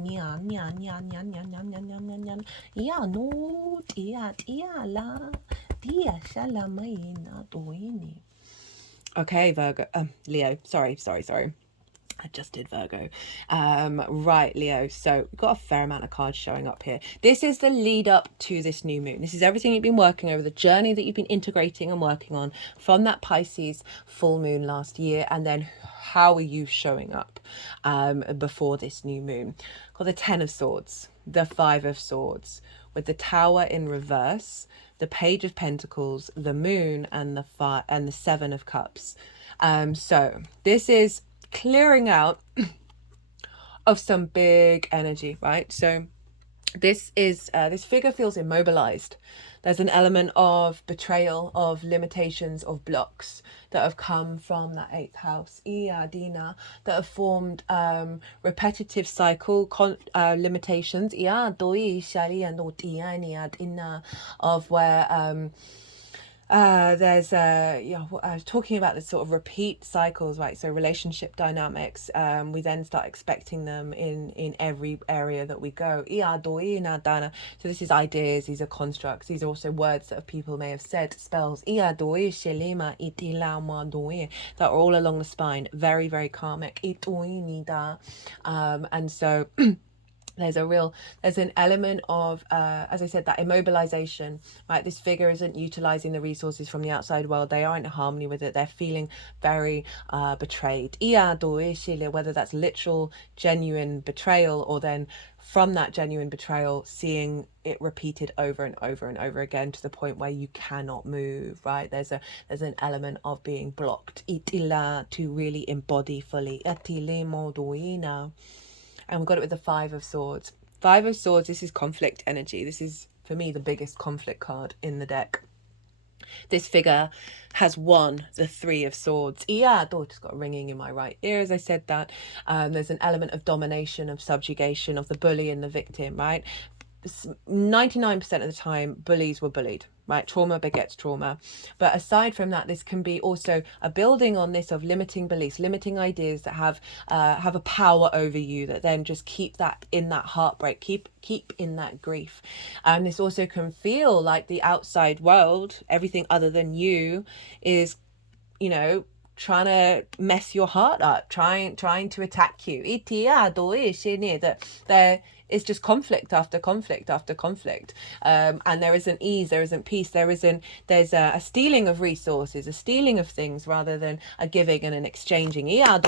no tia la tia shalama doini. Okay, Virgo, Leo, sorry. I just did Virgo. Right, Leo. So we've got a fair amount of cards showing up here. This is the lead up to this new moon. This is everything you've been working over, the journey that you've been integrating and working on from that Pisces full moon last year. And then how are you showing up before this new moon? Got the 10 of Swords, the 5 of Swords, with the Tower in reverse, the Page of Pentacles, the Moon, and the 7 of Cups. So this is clearing out of some big energy, right? So this is this figure feels immobilized. There's an element of betrayal, of limitations, of blocks that have come from that 8th house, Dina, that have formed repetitive cycle limitations, of where there's I was talking about this sort of repeat cycles, right? So relationship dynamics, we then start expecting them in every area that we go. So this is ideas, these are constructs, these are also words that people may have said, spells that are all along the spine, very, very karmic. And so there's an element of, as I said, that immobilization, right? This figure isn't utilizing the resources from the outside world. They aren't in harmony with it. They're feeling very betrayed. Whether that's literal, genuine betrayal, or then from that genuine betrayal, seeing it repeated over and over and over again to the point where you cannot move, right? There's an element of being blocked. To really embody fully. And we've got it with the Five of Swords. Five of Swords, this is conflict energy. This is, for me, the biggest conflict card in the deck. This figure has won the Three of Swords. Yeah, I just got ringing in my right ear as I said that. There's an element of domination, of subjugation, of the bully and the victim, right? 99% of the time, bullies were bullied, right? Trauma begets trauma. But aside from that, this can be also a building on this of limiting beliefs, limiting ideas that have a power over you, that then just keep that in that heartbreak, keep in that grief. And this also can feel like the outside world, everything other than you, is, you know, trying to mess your heart up, trying to attack you. That there is just conflict after conflict after conflict, and there isn't ease, there isn't peace, there's a stealing of resources, a stealing of things rather than a giving and an exchanging. And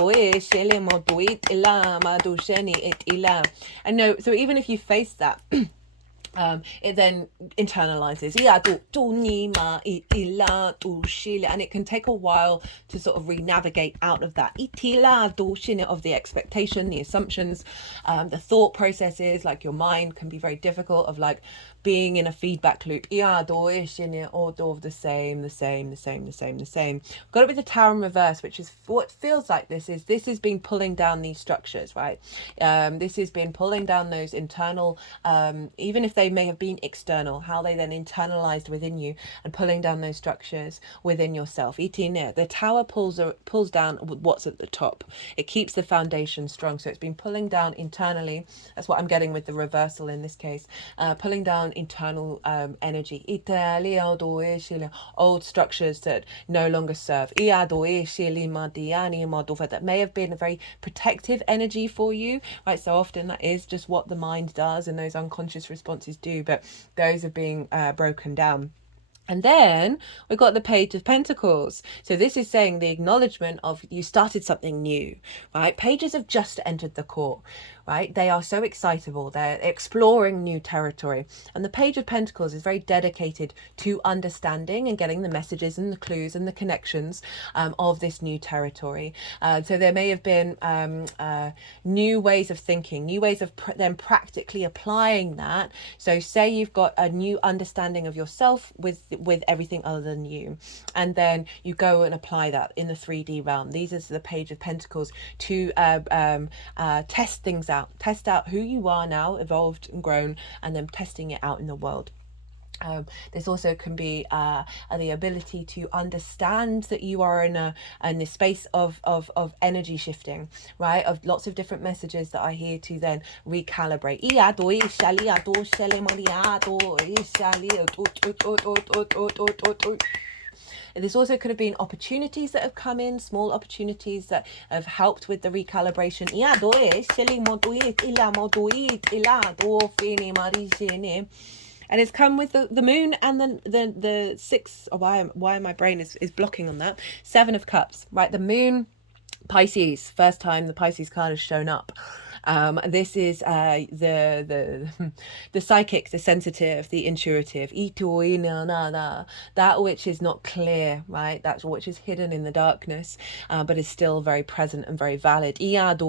no, so even if you face that, it then internalizes, and it can take a while to sort of re-navigate out of that of the expectation, the assumptions, the thought processes. Like your mind can be very difficult, of like being in a feedback loop, all of the same. Got it with the Tower in reverse, which is what feels like this has been pulling down these structures, right? This has been pulling down those internal, even if they may have been external, how they then internalized within you, and pulling down those structures within yourself. The Tower pulls down what's at the top. It keeps the foundation strong. So it's been pulling down internally. That's what I'm getting with the reversal in this case. Pulling down internal energy. Old structures that no longer serve. That may have been a very protective energy for you, right? So often that is just what the mind does and those unconscious responses do, but those are being broken down. And then we've got the Page of Pentacles. So this is saying the acknowledgement of you started something new, right? Pages have just entered the court, right? They are so excitable. They're exploring new territory. And the Page of Pentacles is very dedicated to understanding and getting the messages and the clues and the connections of this new territory. So there may have been new ways of thinking, new ways of then practically applying that. So say you've got a new understanding of yourself with everything other than you, and then you go and apply that in the 3D realm. These are the Page of Pentacles to test things out, test out who you are now, evolved and grown, and then testing it out in the world. This also can be the ability to understand that you are in this space of energy shifting, right? Of lots of different messages that are here to then recalibrate. This also could have been opportunities that have come in, small opportunities that have helped with the recalibration. And it's come with the moon and the six. Oh, why my brain is blocking on that. Seven of Cups, right? The moon, Pisces. First time the Pisces card has shown up. This is the psychic, the sensitive, the intuitive. That which is not clear, right? That's which is hidden in the darkness, but is still very present and very valid. We've got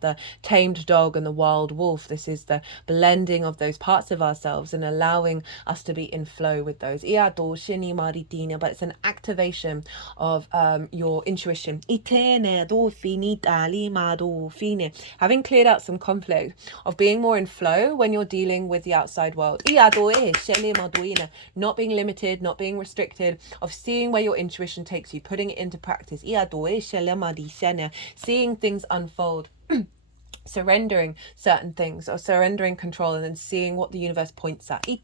the tamed dog and the wild wolf. This is the blending of those parts of ourselves and allowing us to be in flow with those. But it's an activation of your intuition. Having cleared out some conflict, of being more in flow when you're dealing with the outside world. Not being limited, not being restricted, of seeing where your intuition takes you, putting it into practice. Seeing things unfold. Surrendering certain things, or surrendering control, and then seeing what the universe points at. And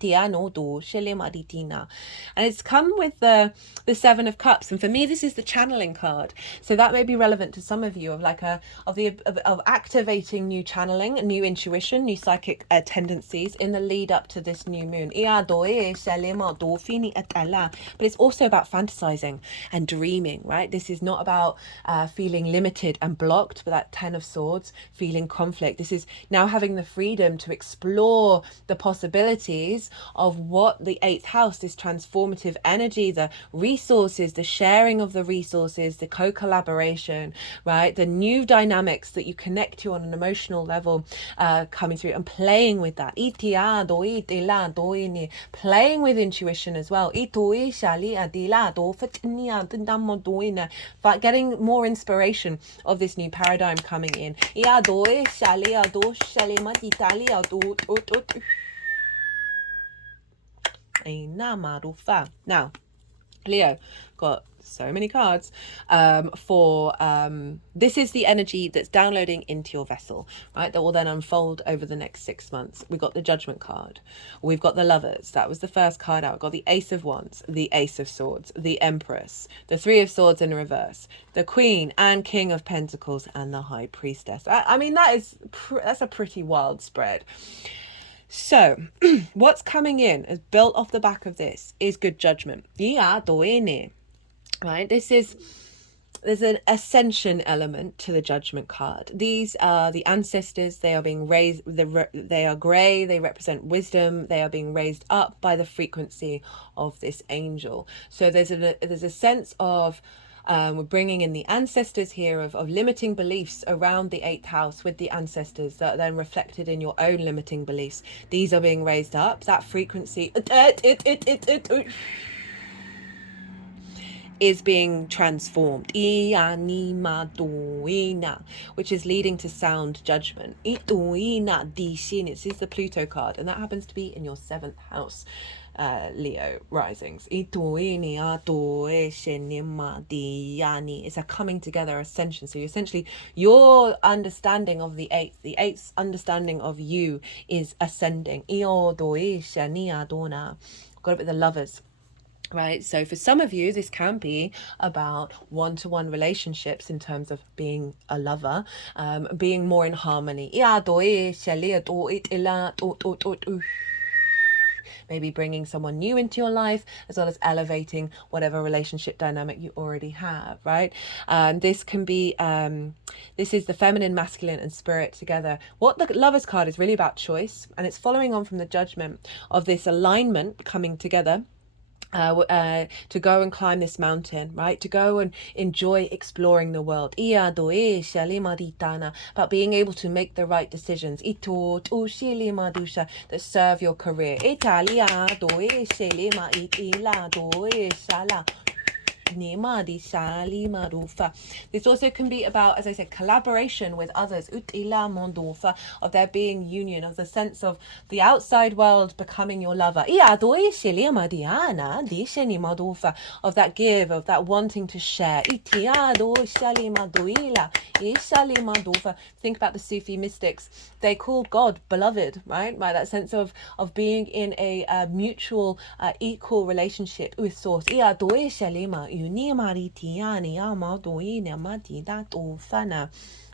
it's come with the Seven of Cups, and for me this is the channeling card. So that may be relevant to some of you, of like of activating new channeling, new intuition, new psychic tendencies in the lead up to this new moon. But it's also about fantasizing and dreaming, right? This is not about feeling limited and blocked, but that Ten of Swords, feeling conflict. This is now having the freedom to explore the possibilities of what the 8th house, this transformative energy, the resources, the sharing of the resources, the co-collaboration, right? The new dynamics that you connect to on an emotional level coming through, and playing with that. Playing with intuition as well. But getting more inspiration of this new paradigm coming in. Now, Leo, got so many cards for this is the energy that's downloading into your vessel, right? That will then unfold over the next 6 months. We've got the Judgment card, we've got the Lovers, that was the first card out. We've got the Ace of Wands, the Ace of Swords, the Empress, the Three of Swords in reverse, the Queen and King of Pentacles, and the High Priestess. I mean, that's a pretty wild spread. So what's coming in as built off the back of this is good judgment. Right, there's an ascension element to the Judgment card. These are the ancestors. They are being raised, they are grey, they represent wisdom. They are being raised up by the frequency of this angel. So there's a sense of we're bringing in the ancestors here of limiting beliefs around the 8th house with the ancestors that are then reflected in your own limiting beliefs. These are being raised up. That frequency is being transformed, which is leading to sound judgment. This is the Pluto card, and that happens to be in your 7th house, Leo risings. It's a coming together ascension. So essentially your understanding of the 8th's understanding of you is ascending. Got a bit of the Lovers. Right, so for some of you, this can be about one-to-one relationships in terms of being a lover, being more in harmony. Maybe bringing someone new into your life, as well as elevating whatever relationship dynamic you already have, right? This can be, this is the feminine, masculine, and spirit together. What the Lovers card is really about choice, and it's following on from the Judgment of this alignment coming together. To go and climb this mountain, right? To go and enjoy exploring the world. About being able to make the right decisions that serve your career. This also can be about, as I said, collaboration with others, of there being union, of the sense of the outside world becoming your lover, of that give, of that wanting to share. Think about the Sufi mystics. They called God beloved, right? That sense of being in a mutual, equal relationship with Source.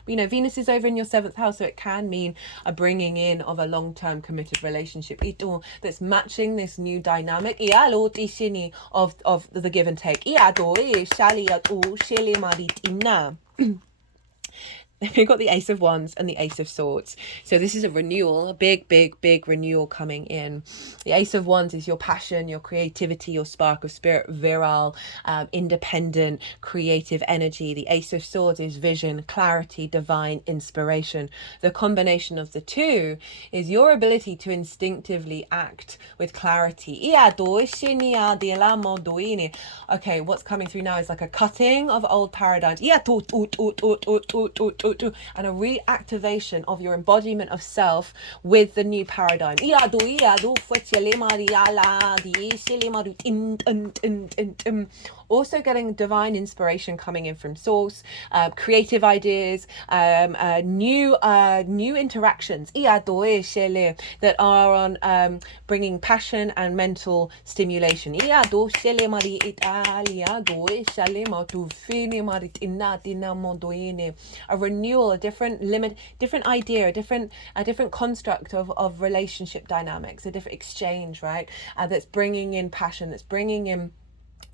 Venus is over in your 7th house, so it can mean a bringing in of a long-term committed relationship that's matching this new dynamic of the give and take. We've got the Ace of Wands and the Ace of Swords. So this is a renewal, a big renewal coming in. The Ace of Wands is your passion, your creativity, your spark of spirit, virile, independent, creative energy. The Ace of Swords is vision, clarity, divine inspiration. The combination of the two is your ability to instinctively act with clarity. Okay, what's coming through now is like a cutting of old paradigms. And a reactivation of your embodiment of self with the new paradigm. Also getting divine inspiration coming in from Source, creative ideas, new interactions that are on bringing passion and mental stimulation. A renewal, a different idea, a different construct of relationship dynamics, a different exchange, right? That's bringing in passion, that's bringing in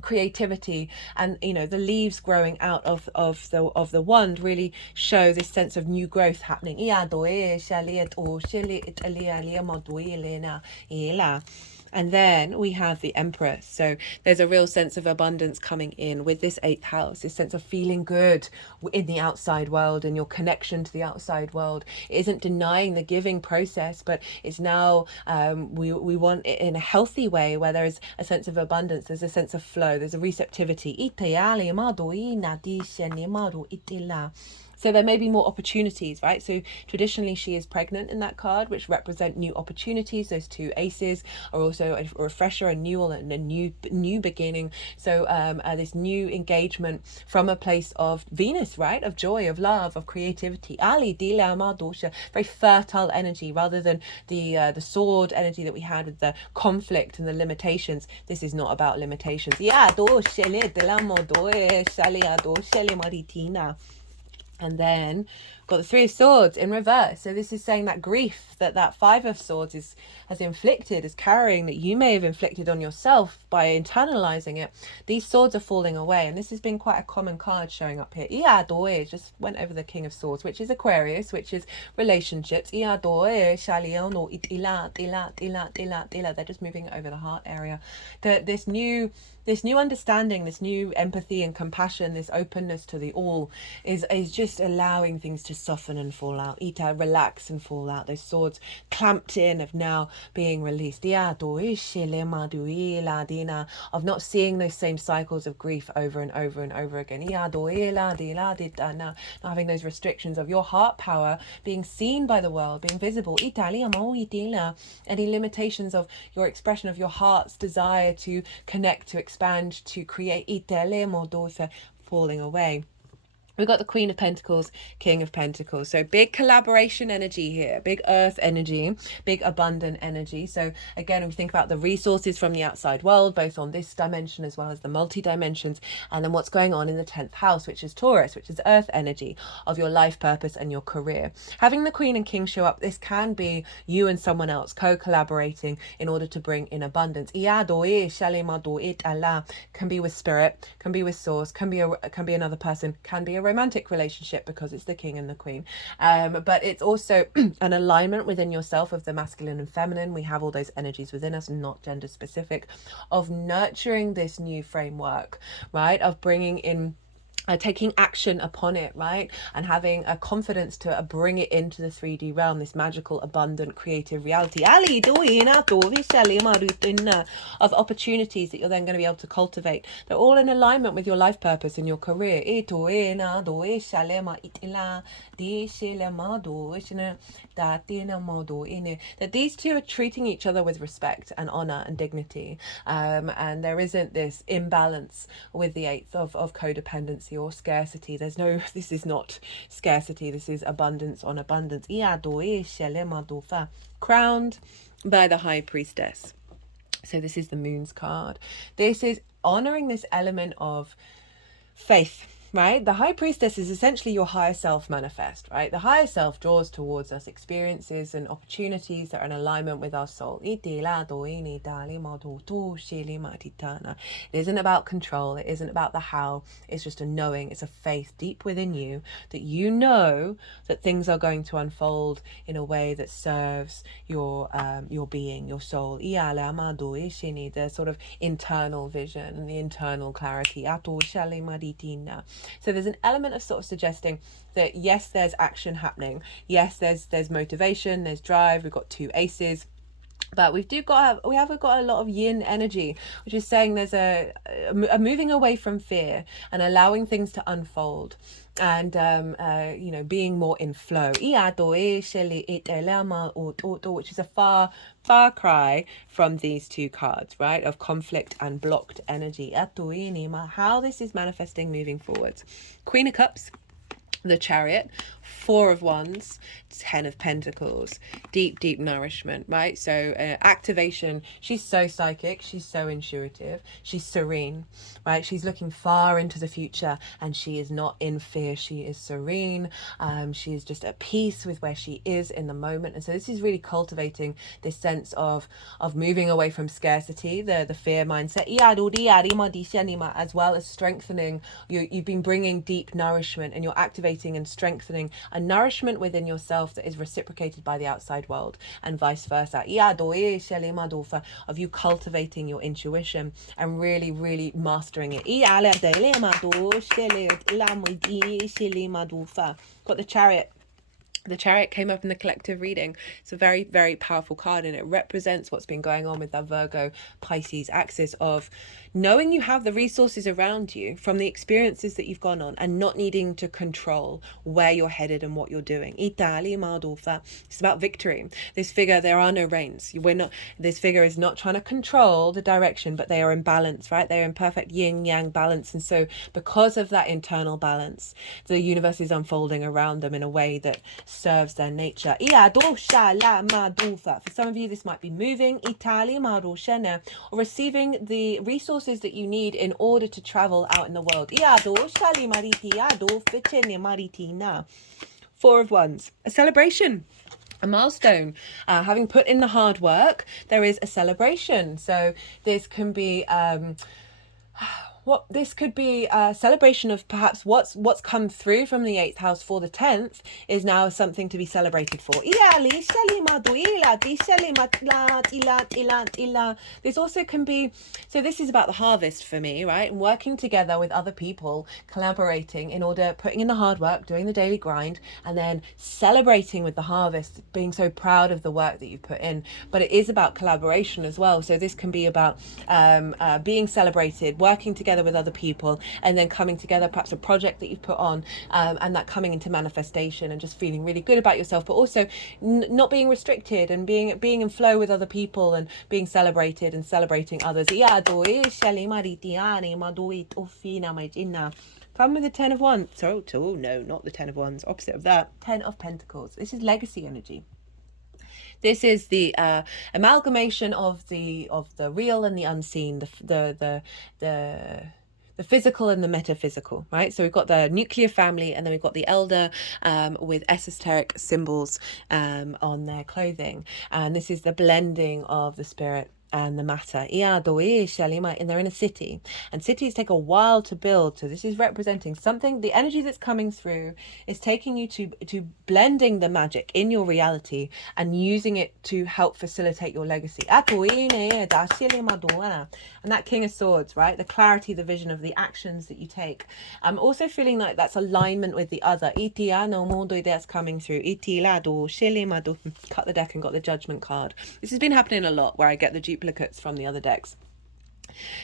creativity, and the leaves growing out of the wand really show this sense of new growth happening. And then we have the Empress. So there's a real sense of abundance coming in with this 8th house, this sense of feeling good in the outside world and your connection to the outside world. It isn't denying the giving process, but it's now we want it in a healthy way where there is a sense of abundance, there's a sense of flow, there's a receptivity. So there may be more opportunities, right? So traditionally she is pregnant in that card, which represent new opportunities. Those 2 aces are also a refresher, a renewal, and a new beginning. So this new engagement from a place of Venus, right? Of joy, of love, of creativity. Very fertile energy rather than the sword energy that we had with the conflict and the limitations. This is not about limitations. And then got the 3 of Swords in reverse. So this is saying that grief that 5 of Swords has inflicted, is carrying, that you may have inflicted on yourself by internalizing it. These swords are falling away, and this has been quite a common card showing up here. Just went over the King of Swords, which is Aquarius, which is relationships. They're just moving over the heart area. This new understanding, this new empathy and compassion, this openness to the all is just allowing things to soften and fall out. Relax and fall out. Those swords clamped in of now being released. Of not seeing those same cycles of grief over and over and over again. Not having those restrictions of your heart power being seen by the world, being visible. Any limitations of your expression of your heart's desire to connect, to expand, to create, falling away. We've got the Queen of Pentacles, King of Pentacles. So big collaboration energy here, big earth energy, big abundant energy. So again, we think about the resources from the outside world, both on this dimension as well as the multi-dimensions, and then what's going on in the 10th house, which is Taurus, which is earth energy of your life purpose and your career. Having the Queen and King show up, this can be you and someone else co-collaborating in order to bring in abundance. Can be with spirit, can be with source, can be another person, can be a romantic relationship because it's the king and the queen, but it's also an alignment within yourself of the masculine and feminine. We have all those energies within us, not gender specific, of nurturing this new framework, right, of bringing in taking action upon it, right, and having a confidence to bring it into the 3D realm, this magical, abundant, creative reality of opportunities that you're then going to be able to cultivate. They're all in alignment with your life purpose and your career. That these 2 are treating each other with respect and honor and dignity, and there isn't this imbalance with the 8th of codependency or scarcity. This is not scarcity, this is abundance on abundance. Crowned by the High Priestess. So this is the Moon's card. This is honoring this element of faith, right? The High Priestess is essentially your higher self manifest, right? The higher self draws towards us experiences and opportunities that are in alignment with our soul. It isn't about control. It isn't about the how. It's just a knowing. It's a faith deep within you that you know that things are going to unfold in a way that serves your being, your soul. The sort of internal vision and the internal clarity. So there's an element of sort of suggesting that yes, there's action happening. Yes, there's motivation, there's drive. We've got 2 aces. But we have got a lot of yin energy, which is saying there's a moving away from fear and allowing things to unfold, and being more in flow, which is a far cry from these 2 cards, right, of conflict and blocked energy. How this is manifesting moving forwards. Queen of Cups, the Chariot, Four of Wands, 10 of Pentacles, deep nourishment, right? So activation. She's so psychic, she's so intuitive, she's serene, right? She's looking far into the future, and she is not in fear. She is serene. She is just at peace with where she is in the moment. And so this is really cultivating this sense of moving away from scarcity, the fear mindset, as well as strengthening. You've been bringing deep nourishment, and you're activating and strengthening a nourishment within yourself that is reciprocated by the outside world, and vice versa. Of you cultivating your intuition and really mastering it. Got the Chariot. The Chariot came up in the collective reading. It's a very powerful card, and it represents what's been going on with that Virgo Pisces axis of knowing you have the resources around you from the experiences that you've gone on, and not needing to control where you're headed and what you're doing. It's about victory. This figure, there are no reins. This figure is not trying to control the direction, but they are in balance, right? They're in perfect yin yang balance. And so because of that internal balance, the universe is unfolding around them in a way that serves their nature. For some of you, this might be moving or receiving the resources that you need in order to travel out in the world. Four of Wands, a celebration, a milestone. Having put in the hard work, there is a celebration. So this can be this could be a celebration of perhaps what's come through from the 8th house for the 10th is now something to be celebrated for. This also can be, so this is about the harvest for me, right? And working together with other people, collaborating in order, putting in the hard work, doing the daily grind, and then celebrating with the harvest, being so proud of the work that you've put in. But it is about collaboration as well. So this can be about being celebrated, working together with other people, and then coming together, perhaps a project that you've put on, and that coming into manifestation, and just feeling really good about yourself, but also not being restricted, and being in flow with other people, and being celebrated and celebrating others. Come with the 10 of Wands. Oh no, not the 10 of Wands, opposite of that, 10 of Pentacles. This is legacy energy. This is the amalgamation of the real and the unseen, the physical and the metaphysical, right? So we've got the nuclear family, and then we've got the elder with esoteric symbols on their clothing. And this is the blending of the spirit and the matter. And they're in a city, and cities take a while to build. So this is representing something, the energy that's coming through is taking you to blending the magic in your reality and using it to help facilitate your legacy. And that King of Swords, right? The clarity, the vision of the actions that you take. I'm also feeling like that's alignment with the other. That's coming through. Cut the deck and got the Judgment card. This has been happening a lot, where I get the duplicates from the other decks.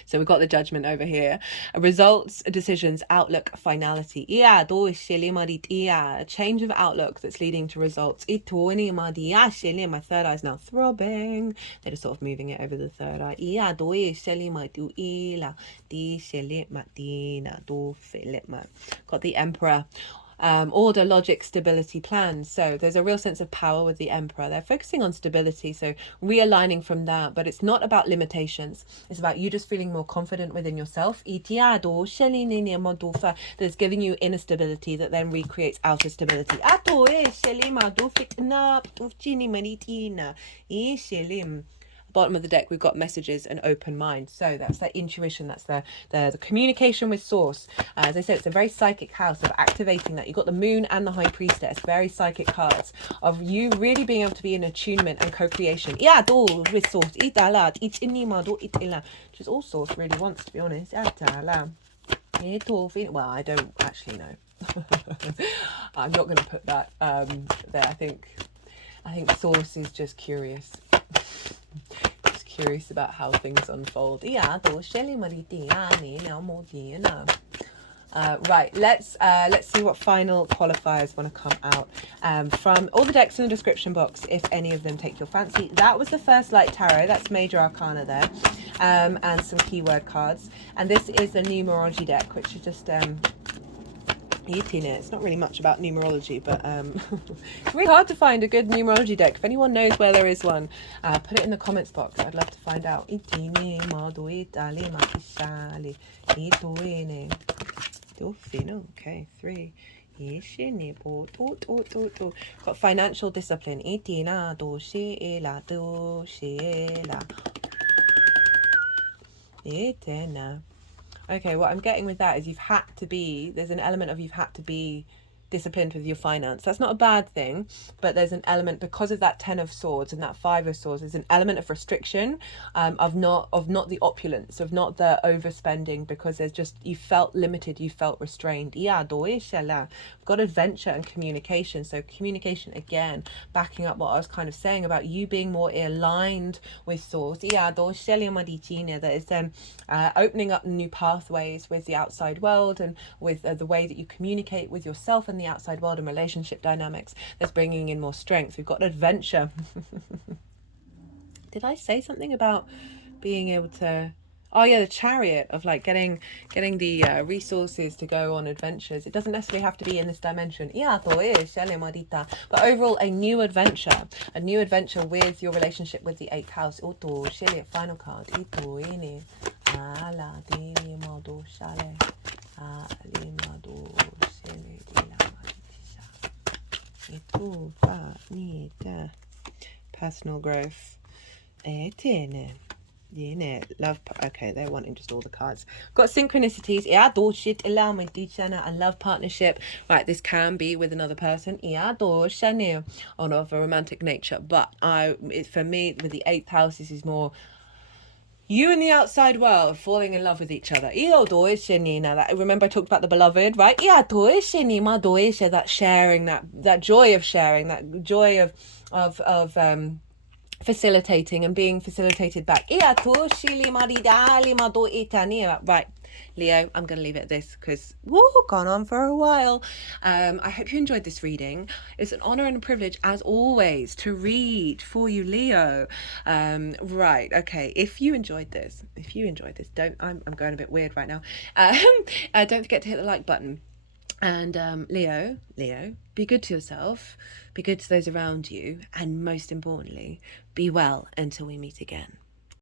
So we've got the Judgment over here. Results, decisions, outlook, finality. A change of outlook that's leading to results. My third eye is now throbbing. They're just sort of moving it over the third eye. Got the Emperor. Order, logic, stability, plans. So there's a real sense of power with the Emperor. They're focusing on stability, so realigning from that. But it's not about limitations. It's about you just feeling more confident within yourself. That's giving you inner stability that then recreates outer stability. Bottom of the deck, we've got messages and open mind. So that's that intuition, that's the communication with source. As I said, it's a very psychic house of activating that. You've got the Moon and the High Priestess, very psychic cards of you really being able to be in attunement and co-creation. Which is all source really wants, to be honest. Well, I don't actually know. I'm not going to put that there. I think source is just curious. Curious about how things unfold. Right, let's see what final qualifiers want to come out from all the decks in the description box, if any of them take your fancy. That was the first light tarot, that's major arcana there, and some keyword cards. And this is the numerology deck, which is just eating it. It's not really much about numerology, but it's really hard to find a good numerology deck. If anyone knows where there is one, put it in the comments box. I'd love to find out. Okay, 3. Got financial discipline. Okay, what I'm getting with that is there's an element of you've had to be disciplined with your finance. That's not a bad thing, but there's an element, because of that 10 of swords and that 5 of swords, there's an element of restriction, of not the opulence, of not the overspending, because there's just, you felt limited, you felt restrained. We've got adventure and communication. So communication, again, backing up what I was kind of saying about you being more aligned with source. That is then opening up new pathways with the outside world, and with the way that you communicate with yourself and the outside world, and relationship dynamics. That's bringing in more strength. We've got adventure. Did I say something about being able to... Oh yeah, the Chariot, of like getting the resources to go on adventures. It doesn't necessarily have to be in this dimension. But overall, a new adventure with your relationship with the 8th house. Final card. Personal growth. Love. Okay, they're wanting just all the cards. Got synchronicities. And love partnership. Right, this can be with another person. On of a romantic nature. But for me, with the 8th house, this is more you and the outside world falling in love with each other. Remember I talked about the beloved, right? That sharing, that joy of sharing, that joy of facilitating and being facilitated back. Right, Leo, I'm going to leave it at this because gone on for a while. I hope you enjoyed this reading. It's an honor and a privilege, as always, to read for you, Leo. Right, okay. If you enjoyed this, I'm going a bit weird right now. Don't forget to hit the like button. And Leo, be good to yourself, be good to those around you, and most importantly, be well until we meet again.